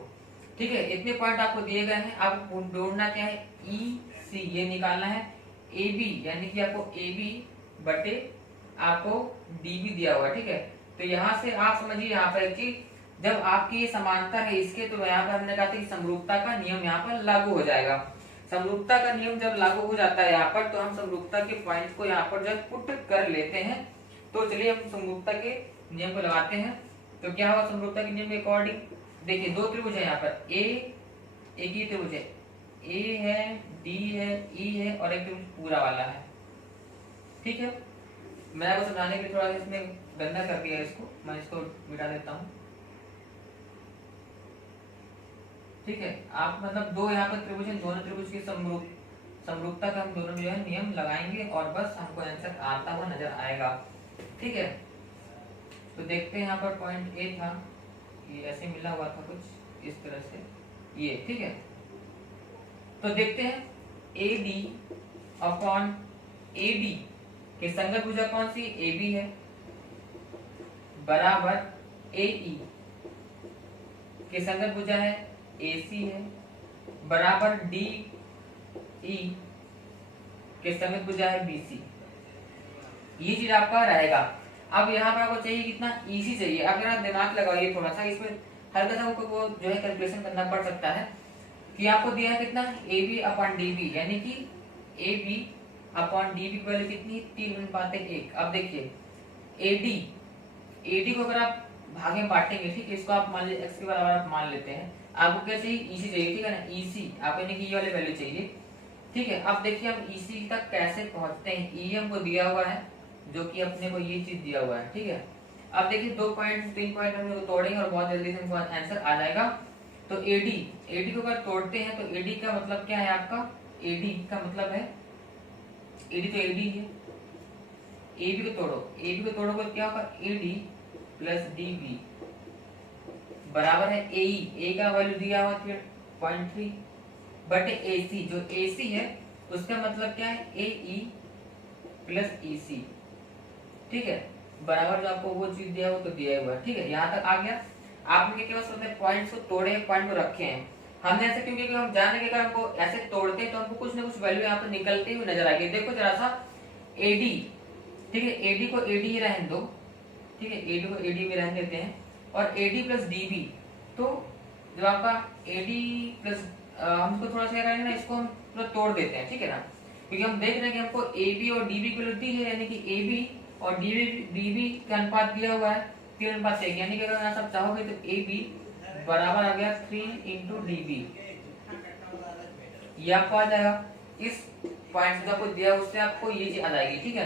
ठीक है। इतने पॉइंट आपको दिए गए हैं, आपको ढूंढना क्या है EC, ये निकालना है। AB यानी कि आपको AB बटे आपको DB दिया हुआ, ठीक है। तो यहाँ से आप समझिए यहाँ पर एक चीज, जब आपकी ये समांतर है इसके, तो यहाँ पर हमने कहा था कि समरूपता का नियम यहाँ पर लागू हो जाएगा। समरूपता का नियम जब लागू हो जाता है यहाँ पर, तो हम समरूपता के पॉइंट को यहाँ पर जब पुट कर लेते हैं, तो चलिए हम समरूपता के नियम को लगाते हैं। तो क्या होगा समरूपता के नियम के अकॉर्डिंग, देखिए 2 त्रिभुज है यहाँ पर, एक ही त्रिभुज है, ए है, डी है, ई है और एक त्रिभुज पूरा वाला है, ठीक है। मैं आपको समझाने के लिए थोड़ा इसमें गंदा कर दिया इसको, मैं इसको मिटा देता हूँ, ठीक है। आप मतलब 2 यहाँ पर त्रिभुज है, दोनों त्रिभुज की समरूपता का हम दोनों जो है नियम लगाएंगे और बस हमको आंसर आता हुआ नजर आएगा, ठीक है। तो देखते हैं यहाँ पर पॉइंट ए था, ये ऐसे मिला हुआ था कुछ इस तरह से ये, ठीक है। तो देखते हैं AD अपॉन AD कि संगत भुजा कौन सी, ए बी है, बराबर ए ई, कि संगत भुजा है ए सी है, बराबर डी ई, कि संगत भुजा है बी सी। ये चीज आपका रहेगा। अब यहाँ पर आपको चाहिए कितना, ईसी चाहिए। अगर आप दिमाग लगाइए थोड़ा सा, इसमें हल्का सा आपको वो जो है कैलकुलेशन करना पड़ सकता है कि आपको दिया है कितना, A B upon D B, यानी कि A B upon D B की वैल्यू कितनी, 3:1। अब देखिए एडी को अगर आप भागे में बांटेंगे, ठीक है, इसको आप मान लीजिए एक्स के बराबर आप मान लेते हैं, आपको क्या चाहिए, ईसी चाहिए, ठीक है ना, ईसी आप यानी कि ये वाली वैल्यू चाहिए, ठीक है। अब देखिए हम ईसी तक कैसे पहुंचते हैं, ई हमको दिया हुआ है, जो कि अपने को ये चीज दिया हुआ है, ठीक है। अब देखिए 2 पॉइंट 3 पॉइंट हम लोग तोड़ेंगे और बहुत जल्दी से हमको आंसर आ जाएगा। तो एडी को अगर तोड़ते हैं तो एडी का मतलब क्या है आपका, एडी का मतलब है, एडी तो एडी है, एबी को तोड़ो, एबी को तोड़ोगे तो क्या होगा, एडी प्लस डीबी बराबर है एई, ए का वैल्यू दिया हुआ 0.3 बटे एसी, जो एसी है उसका मतलब क्या है, एई प्लस ईसी, ठीक है, बराबर जो आपको वो चीज दिया हुआ तो दिया हुआ, ठीक है। यहाँ तक आ गया। आपने केवल अपने पॉइंट्स को तोड़े, पॉइंट को रखे हैं हमने ऐसे, क्योंकि हम जाने के अगर हमको ऐसे तोड़ते हैं तो हमको कुछ ना कुछ वैल्यू यहाँ पर निकलती हुई नजर आएगी। देखो जरा सा एडी, ठीक है, एडी को एडी ही रहने दो, ठीक है, एडी को एडी में रहने देते हैं, और एडी प्लस डीबी, तो जब आपका एडी प्लस हम इसको थोड़ा सा करेंगे ना, इसको हम थोड़ा तोड़ देते हैं, ठीक है ना, क्योंकि हम देख रहे हैं कि हमको AB और DB की वैल्यू दी है, यानी कि AB और DB का अनुपात दिया हुआ है 3:1, यानी कि अगर आप चाहोगे तो AB बराबर आ गया 3 into DB, ये आपको आ जाएगा। इस पॉइंट से आपको दिया उससे आपको ये चीज आ जाएगी, ठीक है।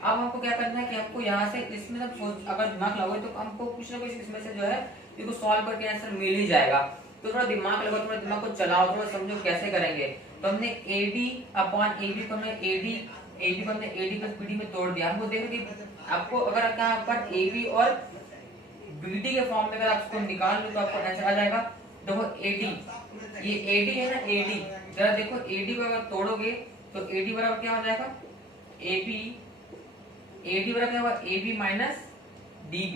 अब हमको क्या करना है कि आपको यहाँ से इसमें अगर दिमाग लगाओगे तो हमको कुछ ना कुछ इसमें से जो है इसको सॉल्व करके आंसर मिल ही जाएगा। तो थोड़ा दिमाग लगाओ, थोड़ा दिमाग को चलाओ, थोड़ा समझो कैसे करेंगे। तो हमने AD अपॉन AB को हमने AB को हमने AD प्लस BD में तोड़ दिया। हमको देखो कि आपको अगर यहाँ पर AB और BD के फॉर्म में अगर आप इसको निकाल लो तो आपको आंसर आ जाएगा। देखो AD, ये AD है ना, AD जरा देखो, AD को अगर तोड़ोगे तो AD बराबर क्या हो जाएगा, AD बराबर क्या होगा, AB माइनस DB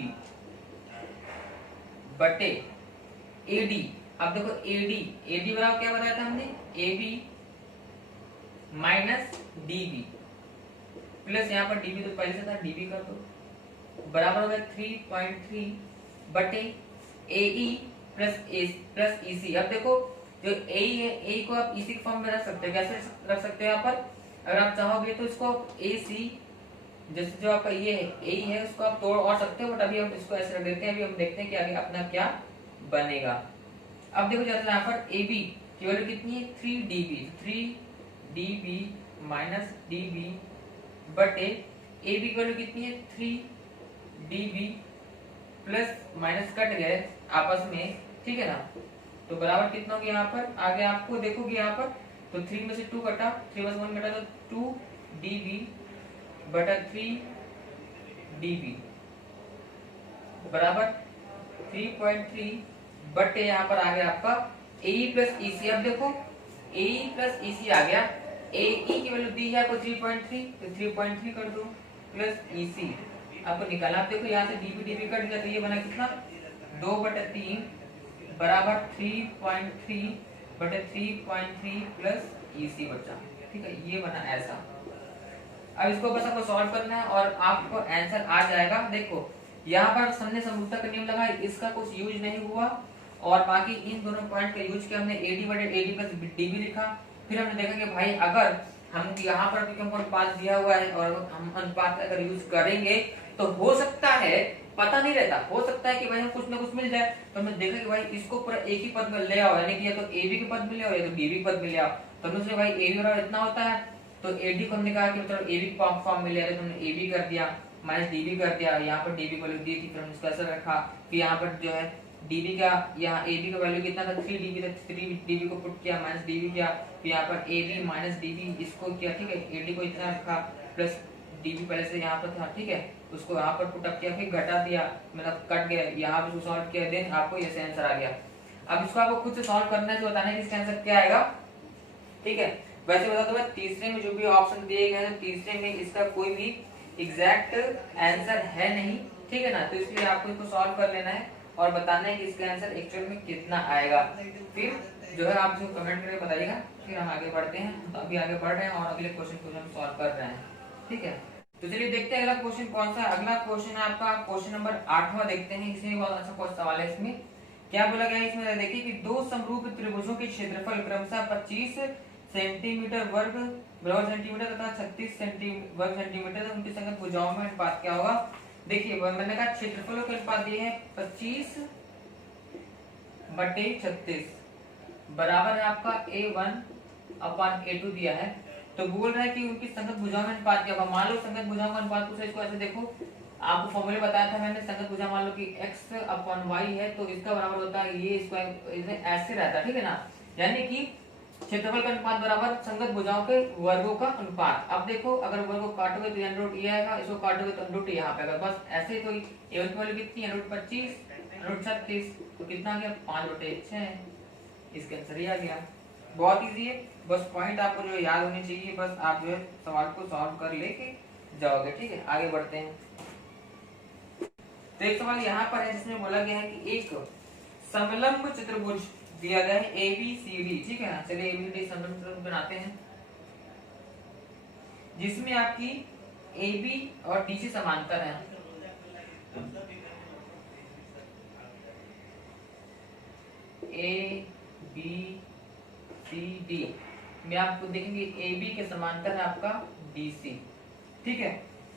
बटे AD। अब देखो AD बराबर क्या बताया था हमने, AB माइनस DB प्लस यहाँ पर DB तो पहले से था, DB कर दो, बराबर हो गया 3.3 बटे AE प्लस EC। अब देखो जो AE है, AE को आप EC के फॉर्म में रख सकते हो, कैसे रख सकते हो, यहाँ पर अगर आप चाहोगे तो इसको AC, जैसे जो आपका ये है AE है, उसको आप तोड़ और सकते हो, बट अभी हम इसको ऐसे रख देते हैं, अभी हम देखते हैं कि आगे अपना क्या बनेगा। अब देखो जैसे यहाँ पर AB की वैल्यू कितनी है, 3dB माइनस DB बटे AB की वैल्यू कितनी है, 3dB प्लस माइनस कट गए आपस में, ठीक है ना, तो बराबर कितना हो गया यहाँ पर, आगे आपको देखोगे यहाँ पर तो 3 में से 2 कटा, 3 में से 1 कटा तो 2dB बटा 3dB बराबर 3.3 बटे यहाँ पर आ गया आपका AE प्लस EC। अब देखो AE प्लस EC आ गया, AE की वैल्यू दी है आपको 3.3, तो 3.3 कर दो प्लस EC आपको निकाला। आप देखो यहाँ से DB कट गया तो ये बना कितना, 2/3 बराबर 3.3 बटे 3.3 प्लस EC बचा, ठीक है, ये बना ऐसा। अब इसको बस आपको सॉल्व करना है और आपको आंसर आ जाएगा। देखो यहाँ पर हमने समरूपता का नियम लगाया, इसका कुछ यूज नहीं हुआ, और बाकी इन दोनों पॉइंट का यूज किया हमने, AD बटे AD प्लस DB लिखा। फिर हमने देखा कि भाई अगर हम यहाँ पर भी हमको अनुपात दिया हुआ है और हम अनुपात अगर यूज करेंगे तो हो सकता है, पता नहीं रहता, हो सकता है कि भाई हम कुछ ना कुछ मिल जाए। तो हमने देखा कि भाई इसको पूरा एक ही पद में ले आओ, यानी कि या तो AB के पद में ले आओ या तो DB के पद में ले आओ। तो हमने सोचा भाई AB बराबर इतना होता है, तो AD को हमने कहा कि मतलब AB के फॉर्म में ले आ रहे, तो हमने AB कर दिया माइनस DB कर दिया, यहाँ पर DB को लिख दी थी, फिर हमने इसको ऐसा रखा। फिर यहाँ पर जो है DB का, यहाँ AB का वैल्यू कितना था, 3dB था, 3dB को पुट किया माइनस DB किया, फिर यहाँ पर AB माइनस DB इसको किया, ठीक है, AD को इतना रखा प्लस DB पहले से यहाँ पर था, ठीक है, उसको यहाँ पर पुट अप किया, फिर घटा दिया, मतलब कट गया, यहाँ पर सॉल्व किया, देन आपको ये आंसर आ गया। अब इसको आपको खुद से सॉल्व करना है, जो बताना है कि इसका आंसर क्या आएगा, ठीक है। वैसे बता दो मैं तीसरे में जो भी ऑप्शन दिए गए हैं तीसरे में इसका कोई भी एग्जैक्ट आंसर है नहीं, ठीक है ना। तो इसलिए आपको इसको सॉल्व कर लेना है और बताना है कि इसका आंसर एक्चुअल में कितना आएगा। फिर जो है आप जो कमेंट करके बताइएगा, फिर हम आगे बढ़ते हैं। तो अभी आगे बढ़ रहे हैं और अगले क्वेश्चन को हम सॉल्व कर रहे हैं, ठीक है। तो चलिए देखते हैं अगला क्वेश्चन कौन सा। अगला क्वेश्चन है आपका क्वेश्चन नंबर 8वां, देखते हैं। इसमें बहुत अच्छा क्वेश्चन सवाल है। इसमें क्या बोला गया है, इसमें देखिए कि दो समरूप त्रिभुजों के क्षेत्रफल क्रमशः 25 सेंटीमीटर वर्ग बराबर सेंटीमीटर तथा 36 वर्ग सेंटीमीटर, उनकी संगत भुजाओं में अनुपात क्या होगा। देखिए मैंने कहा क्षेत्रफलों के अनुपात दिए हैं 25/36 बराबर है आपका A1/A2 दिया है। तो बोल रहा है कि उनकी संगत भुजाओं में अनुपात क्या होगा। मान लो संगत भुजाओं का अनुपात पूछा, इसको ऐसे देखो, आपको फॉर्मूले बताया था मैंने। संगत भुजा मान लो कि x/y है तो इसका बराबर होता है ये स्क्वायर, ऐसे रहता है, ठीक है ना। यानी कि क्षेत्रफल का अनुपात बराबर संगत भुजाओं के वर्गों का अनुपात। अब देखो अगर वर्ग को काटोगे तो √, ये आएगा, इसको काटोगे तो √, यहाँ पे आएगा। बस ऐसे तो A1 की वैल्यू कितनी है, √25, √36, तो कितना आ गया 5/6। इसका आंसर ही आ गया। बहुत इजी है, बस पॉइंट आपको जो याद होनी चाहिए, बस आप जो है सवाल को सॉल्व कर लेके जाओगे, ठीक है। आगे बढ़ते हैं। तो एक सवाल यहाँ पर है जिसमें बोला गया है कि एक समलंब चतुर्भुज दिया गया है ABCD, ठीक है ना। चलिए ABCD समलंब चतुर्भुज बनाते हैं जिसमें आपकी AB और DC समांतर है। ABCD में आपको देखेंगे AB के समांतर है आपका DC, ठीक है।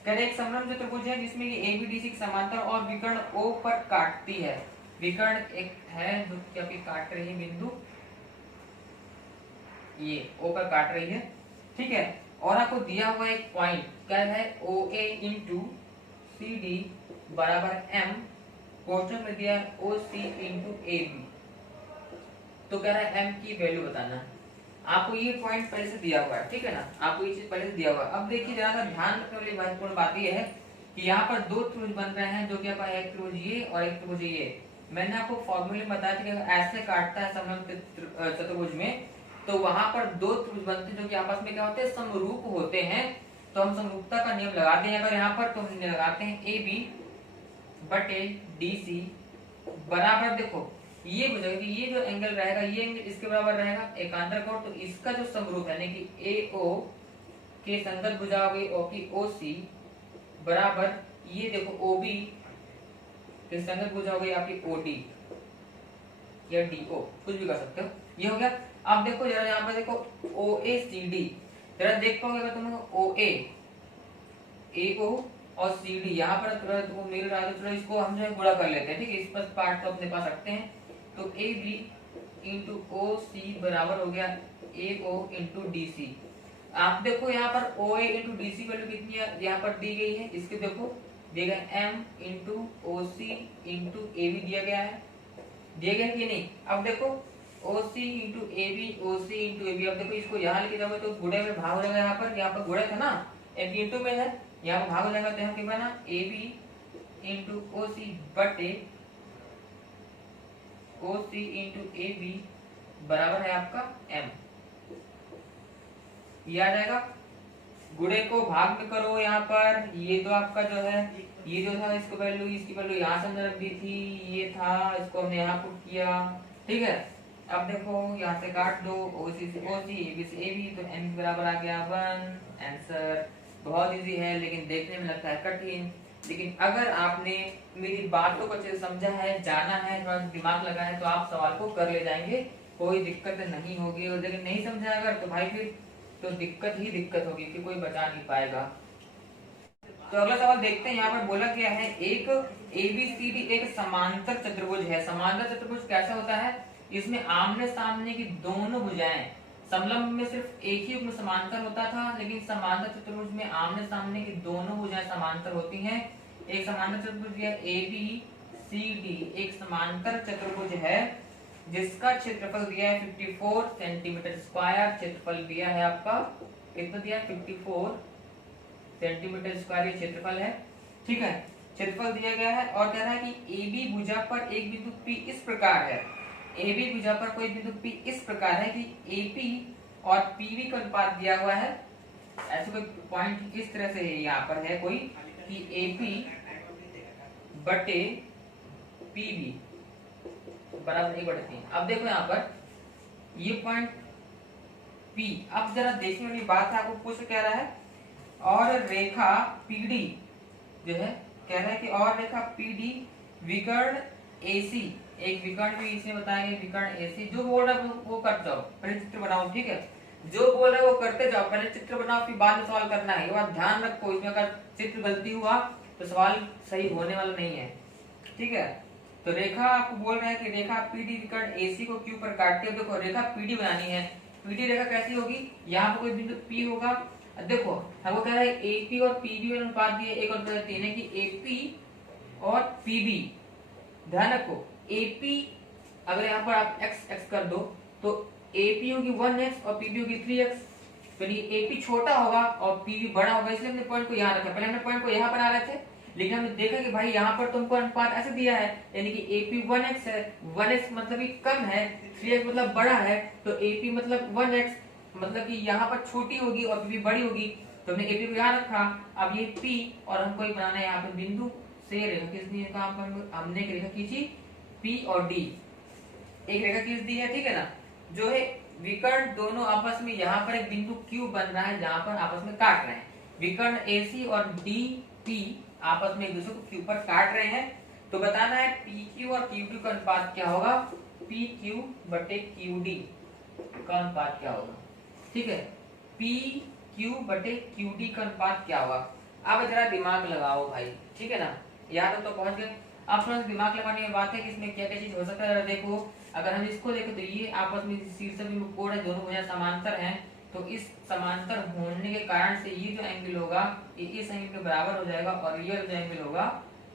कर एक समलंब चतुर्भुज है जिसमें कि AB DC के समांतर और विकर्ण O पर काटती है। विकर्ण एक है जो कि आपकी काट रही है बिंदु, ये O पर काट रही है, ठीक है। और आपको दिया हुआ एक पॉइंट क्या है, OA इंटू CD बराबर M, क्वेश्चन में दिया है OC इंटू AB। तो कह रहा है M की वैल्यू बताना है। आपको ये पॉइंट पहले से दिया हुआ है, ठीक है ना। आपको ये चीज पहले से दिया हुआ है। अब देखिए जरा सा ध्यान रखने वाली महत्वपूर्ण बात ये है कि यहाँ पर दो त्रिभुज बन रहे हैं, जो कि आपका एक त्रिभुज ये और एक त्रिभुज ये। मैंने आपको फॉर्मूले में बताया था कि ऐसे काटता है समलंब चतुर्भुज में, तो वहां पर दो त्रिभुज बनते हैं जो कि आपस में क्या होते हैं, समरूप होते हैं। तो हम समरूपता का नियम लगाते हैं। अगर यहाँ पर तो हम लगाते हैं AB/DC बराबर, देखो ये हो जाएगा कि ये जो एंगल रहेगा ये एंगल इसके बराबर रहेगा, एकांतर कोण। तो इसका जो समरूप यानी कि AO के संगत भुजा होगी O की OC बराबर, ये देखो OB के संगत भुजा होगी आपकी OD या DO, कुछ भी कर सकते हो। ये हो गया। अब देखो जरा यहाँ पर देखो OACD, जरा देख पाओगे अगर तुम OA AO और CD यहाँ पर तुमको मिल रहा है, तो चलो इसको हम जो है गुणा कर लेते हैं, ठीक है। इस पर पार्ट तो अपने पास रखते हैं। तो AB इंटू OC बराबर हो गया AO इंटू DC। आप देखो यहाँ पर OA इंटू DC वैल्यू कितनी है, यहाँ पर दी गई है। इसके देखो दिया गया M into OC into AB दिया गया है, दिया गया कि नहीं। अब देखो OC into AB, OC into AB। अब देखो इसको यहाँ लेके जाओगे तो गुणे में भाग हो जाएगा। यहाँ पर गुणे था ना, एक इंटू में है, यहाँ पर भाग हो जाएगा। तो यहाँ क्या बना AB इंटू OC बटे OC इंटू AB बराबर है आपका M। ये आ जाएगा। गुणे को भाग में करो। यहाँ पर ये तो आपका जो है, ये जो था इसको वैल्यू, इसकी वैल्यू यहाँ से हमने रख दी थी, ये था, इसको हमने यहाँ पुट किया, ठीक है। अब देखो यहाँ से काट दो, OC से OC, AB से AB, तो M बराबर आ गया 1। आंसर बहुत इजी है लेकिन देखने में लगता है कठिन। लेकिन अगर आपने मेरी बातों को अच्छे से समझा है, जाना है, थोड़ा दिमाग लगाया है, तो आप सवाल को कर ले जाएंगे, कोई दिक्कत नहीं होगी। और लेकिन नहीं समझा अगर, तो भाई फिर तो दिक्कत ही दिक्कत होगी कि कोई बचा नहीं पाएगा। तो अगला सवाल देखते हैं। यहाँ पर बोला गया है एक ABCD एक समांतर चतुर्भुज है। समांतर चतुर्भुज कैसा होता है, इसमें आमने सामने की दोनों भुजाएं, समलंब में सिर्फ एक ही युग्म समांतर होता था, लेकिन समांतर चतुर्भुज में आमने सामने की दोनों भुजाएं समांतर होती हैं। एक समांतर चतुर्भुज है ABCD, एक समांतर चतुर्भुज है जिसका क्षेत्रफल दिया है 54 सेंटीमीटर स्क्वायर। क्षेत्रफल दिया है आपका कितना दिया है, 54 सेंटीमीटर स्क्वायर क्षेत्रफल है, ठीक है। क्षेत्रफल दिया गया है और कह रहा है कि AB भुजा पर एक बिंदु P इस प्रकार है। AB भुजा पर कोई बिंदु P इस प्रकार है कि AP और पीवी का अनुपात दिया हुआ है, ऐसे कोई पॉइंट इस तरह से यहाँ पर है कोई कि एपी बटे पीवी बराबर 1/3। अब देखो यहाँ पर ये पॉइंट पी, अब जरा देखने वाली बात है, आपको पूछ क्या रहा है, और रेखा पीडी जो है, कह रहा है कि और रेखा पीडी विकर्ण एसी, एक विकर्ण भी इसने बताया है, विकर्ण एसी, जो बोल रहा है वो कर जाओ, पहले चित्र बनाओ, ठीक है, जो बोल रहा है वो करते जाओ, पहले चित्र बनाओ फिर बाद में सवाल करना है। ये बात ध्यान रखो, इसमें अगर चित्र गलती हुआ तो सवाल सही होने वाला नहीं है, ठीक है। तो रेखा आपको बोल रहा है कि रेखा पीडी विकर्ण एसी को क्यू पर काटती है। देखो रेखा पीडी बनानी है, पीडी रेखा कैसी होगी, यहाँ पर कोई बिंदु पी होगा, देखो हमको कह रहा है एपी और पीबी में अनुपात दिए 1/3 है कि एपी और पीबी, ध्यान रखो एपी अगर यहाँ पर आप x x कर दो तो एपी होगी 1x और पीबी होगी 3x, तो एपी छोटा होगा और पीबी बड़ा होगा, इसलिए हमने पॉइंट को यहाँ रखा। पहले हमने पॉइंट को यहाँ बना रहे थे, लेकिन हमने देखा कि भाई यहाँ पर तुमको अनुपात ऐसे दिया है, यानी कि एपी 1x है, 1x मतलब कि कम है, 3x मतलब बड़ा है, तो एपी मतलब 1x मतलब कि यहाँ पर छोटी होगी और पीबी बड़ी होगी, तो हमने एपी को यहाँ रखा। अब ये पी और हमको एक बनाना है यहाँ पे बिंदु से रेखा खींचनी है, कहां पर हमने एक रेखा खींची पी और डी, एक रेखा खींच दी है, ठीक है ना, जो है विकर्ण दोनों आपस में यहाँ पर एक बिंदु क्यू बन रहा है जहां पर आपस में काट रहे हैं, विकर्ण एसी और डी पी आपस में एक दूसरे को क्यू पर काट रहे हैं। तो बताना है पी क्यू और क्यू डी का अनुपात क्या होगा, पी क्यू बटे क्यू डी का अनुपात क्या होगा, ठीक है, पी क्यू बटे क्यू डी का अनुपात क्या होगा। अब जरा दिमाग लगाओ भाई, ठीक है ना, यहाँ तक तो पहुंच गए। अब थोड़ा सा दिमाग लगाने की बात है कि इसमें क्या क्या चीज हो सकता है। देखो अगर हम इसको देखें तो ये आपस में शीर्षक बिंदु कोण है, दोनों भुजा समांतर हैं, तो इस समांतर होने के कारण से ये जो एंगल होगा ये इस एंगल के बराबर हो जाएगा और ये जो एंगल होगा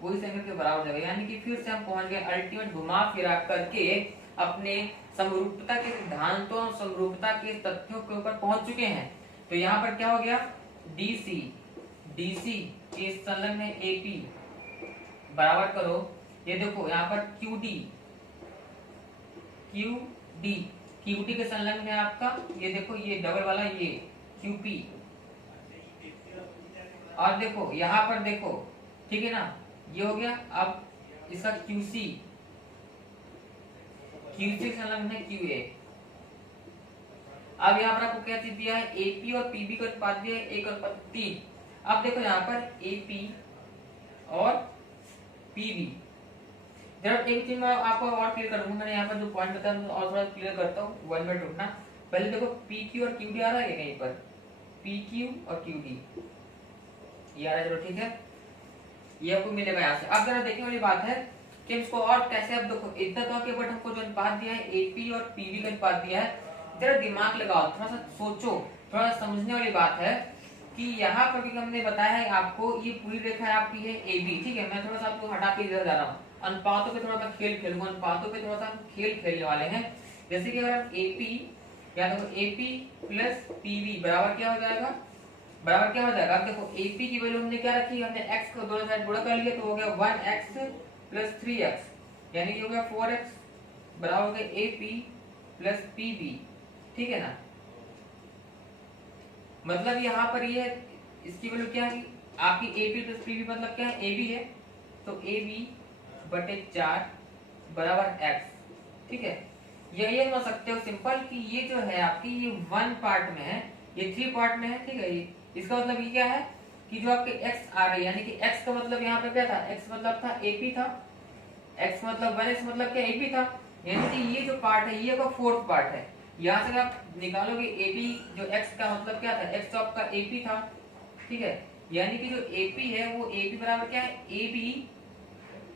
वो इस एंगल के बराबर हो जाएगा, यानी कि फिर से हम पहुंच गए अल्टीमेट घुमा फिरा करके अपने समरूपता के सिद्धांतों, समरूपता के तथ्यों के ऊपर पहुंच चुके हैं। तो यहाँ पर क्या हो गया, डीसी डीसी के संलग्न है एपी बराबर करो, ये देखो यहाँ पर क्यूडी क्यूडी क्यूडी के संलग्न है आपका, ये देखो ये डबल वाला ये क्यूपी, और देखो यहाँ पर देखो, ठीक है ना, ये हो गया। अब इसका क्यूसी क्यूसी संलग्न है क्यूए। अब यहाँ पर आपको क्या चीज दिया है, एपी और पीबी का अनुपात दिया है 1/3। अब देखो यहाँ पर एपी और पीबी, जरा एक चीज मैं आपको और क्लियर कर दूंगा, मैंने यहाँ पर जो पॉइंट बताया और थोड़ा क्लियर करता हूँ, 1 मिनट रुकना। पहले देखो पी क्यू और क्यू डी आ रहा है कहीं पर, पी क्यू और क्यू डी ये आ रहा है, चलो ठीक है, ये आपको मिलेगा यहाँ से। अब जरा देखने वाली बात है कि इसको और कैसे, अब देखो इतना तो कि बट हमको जो अनुपात दिया है एपी और पीबी का अनुपात दिया है, जरा दिमाग लगाओ, थोड़ा सा सोचो, थोड़ा समझने वाली बात है कि यहाँ पर भी हमने बताया है आपको, ये पूरी रेखा आपकी है ए बी, ठीक है, मैं थोड़ा सा आपको हटा के इधर जा रहा हूँ, अनुपातों पे थोड़ा सा खेल खेलूंगा, अनुपातों पे थोड़ा सा खेल खेलने वाले हैं। जैसे कि अगर एपी या देखो एपी प्लस पीवी बराबर क्या हो जाएगा, बराबर क्या हो जाएगा, अब देखो एपी की वैल्यू हमने क्या रखी, हमने एक्स को दोनों साइड गुणा कर लिया, तो हो गया 1x प्लस 3x, यानी कि हो गया 4x बराबर हो गया एपी प्लस पीबी, ठीक है ना। मतलब यहाँ पर ये इसकी वैल्यू क्या है, आपकी एपी प्लस पीबी मतलब क्या है, एबी है, तो एबी बटे 4 बराबर एक्स, ठीक है। यही समझ सकते हो सिंपल कि ये जो है आपकी ये 1 पार्ट में है, ये 3 पार्ट में है, ठीक है। ये इसका मतलब ये क्या है कि जो आपके x आ रही है, यानी कि x का मतलब यहाँ पे क्या था, x मतलब था AP था, x मतलब 1x मतलब क्या AP था, यानी कि ये जो पार्ट है ये का 4th पार्ट है। यहाँ से आप निकालोगे AP, जो x का मतलब क्या था, x तो आपका AP था, ठीक है, यानी कि जो AP है वो AP बराबर क्या है,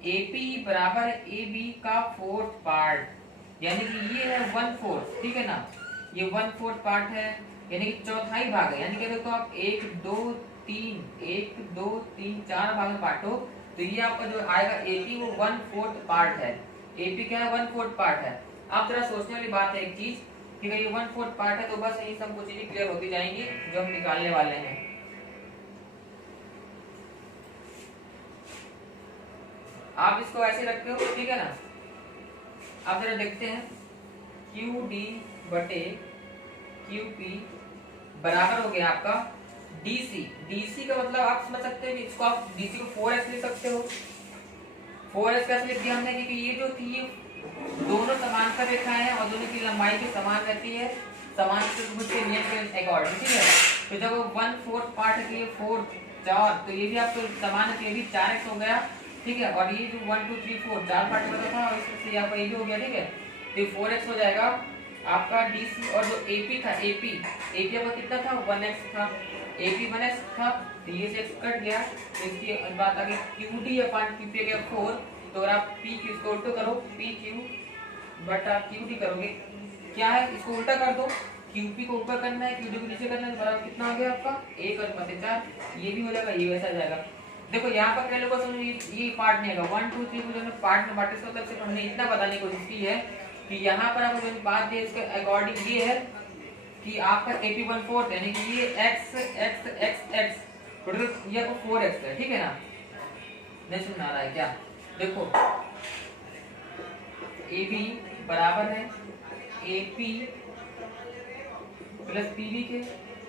AP बराबर AB का 4th पार्ट, यानी कि ये है 1/4, ठीक है ना, ये 1/4 पार्ट है, यानी कि चौथाई भाग है, यानी कि देखो आप 1 2 3 4 भाग में बांटो तो ये आपका जो आएगा AP वो 1/4 पार्ट है, AP क्या है 1/4 पार्ट है। अब जरा सोचने वाली बात है एक चीज कि ये 1/4 पार्ट है, तो बस यही सब कुछ चीजें क्लियर होती जाएंगी जो हम निकालने वाले हैं। आप इसको ऐसे रखते हो, ठीक है ना। अब जरा देखते हैं QD बटे QP बराबर हो गया आपका DC। DC का मतलब आप समझ सकते हैं कि इसको आप DC को 4x लिख सकते हो। 4x कैसे लिख दिया हमने, क्योंकि ये जो थी ये दोनों समांतर रेखाएं हैं और दोनों की लंबाई भी समान रहती है, समान चतुर्भुज के नियम के अकॉर्डिंग, ठीक है। तो जब वो 1/4 पार्ट है, ये 4 4, तो ये भी आपको समान है, तो ये भी 4x हो गया, ठीक है। और ये जो 1 2 3 4 4 पार्ट बचा था और इसमें से आपका ये भी हो गया, ठीक है। तो ये 4x हो जाएगा आपका DC। और जो AP था, AP आपका कितना था, 1x था। AP 1x था, तो ये से x कट गया, तो इसकी बात आ गई QD अपॉन QP गया 4। तो अगर आप PQ इसको उल्टा करो, PQ बटा QD करोगे, क्या है, इसको उल्टा कर दो, QP को ऊपर करना है, QD को नीचे करना है, बराबर कितना हो गया आपका 1 और 4। ये भी हो जाएगा, ये वैसा जाएगा। देखो यहाँ पर पहले को समझो, ये पार्ट नहीं है, 1 2 3 को जो पार्ट में बांटे, मतलब सिर्फ हमने इतना बताने की कोशिश की है कि यहाँ पर आपको जो बात है इसके अकॉर्डिंग ये है कि आपका AP 1/4 यानी कि ये x x x x total ये आपको 4x है, ठीक है ना। नहीं समझ आ रहा है क्या, देखो AB बराबर है AP प्लस PB के,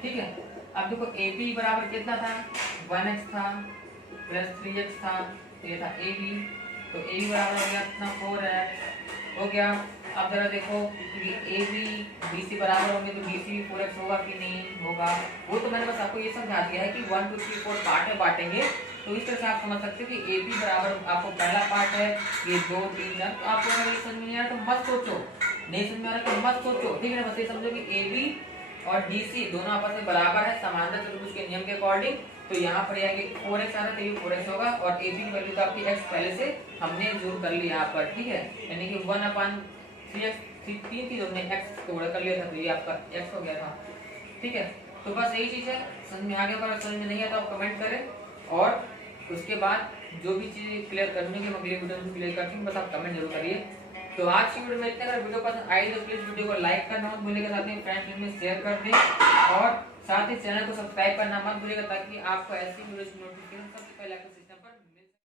ठीक है। अब देखो AP बराबर कितना था, 1x था प्लस 3x था, ये था AB, तो AB बराबर हो गया कितना 4x हो गया। अब जरा देखो AB BC बराबर होंगे तो BC भी 4x होगा कि नहीं होगा, वो तो मैंने बस आपको ये समझा दिया है कि 1 2 3 4 पार्ट में बांटेंगे, तो इस तरह से आप समझ सकते हो कि AP बराबर आपको पहला पार्ट है ये 2 3 4। तो आपको अगर ये समझ में नहीं आ रहा तो मत सोचो, नहीं समझ में आ रहा तो मत सोचो, ठीक है ना। बस ये समझो कि AB और DC दोनों आपस में बराबर है, समांतर चतुर्भुज के नियम के अकॉर्डिंग। तो यहाँ पर आगे 4x आ रहा है, तो ये 4x होगा, और AB की वैल्यू तो आपकी x पहले से हमने जोड़ कर लिया यहाँ पर, ठीक है। यानी कि 1/3x 3 थी, हमने x को गुणा कर लिया था, तो ये आपका x हो गया था, ठीक है। तो बस यही चीज है, समझ में आ गया। पर समझ में नहीं आता आप कमेंट करें, और उसके बाद जो भी चीज क्लियर करनी है अगले वीडियो में क्लियर करती हूँ, बस आप कमेंट जरूर करिए। तो आज की वीडियो में इतना। अगर वीडियो पसंद आई तो प्लीज वीडियो को लाइक करना मत भूलिएगा, साथ ही फ्रेंड्स में शेयर कर दें, और साथ ही चैनल को सब्सक्राइब करना मत भूलिएगा, ताकि आपको ऐसी वीडियो की नोटिफिकेशन सबसे पहले आपको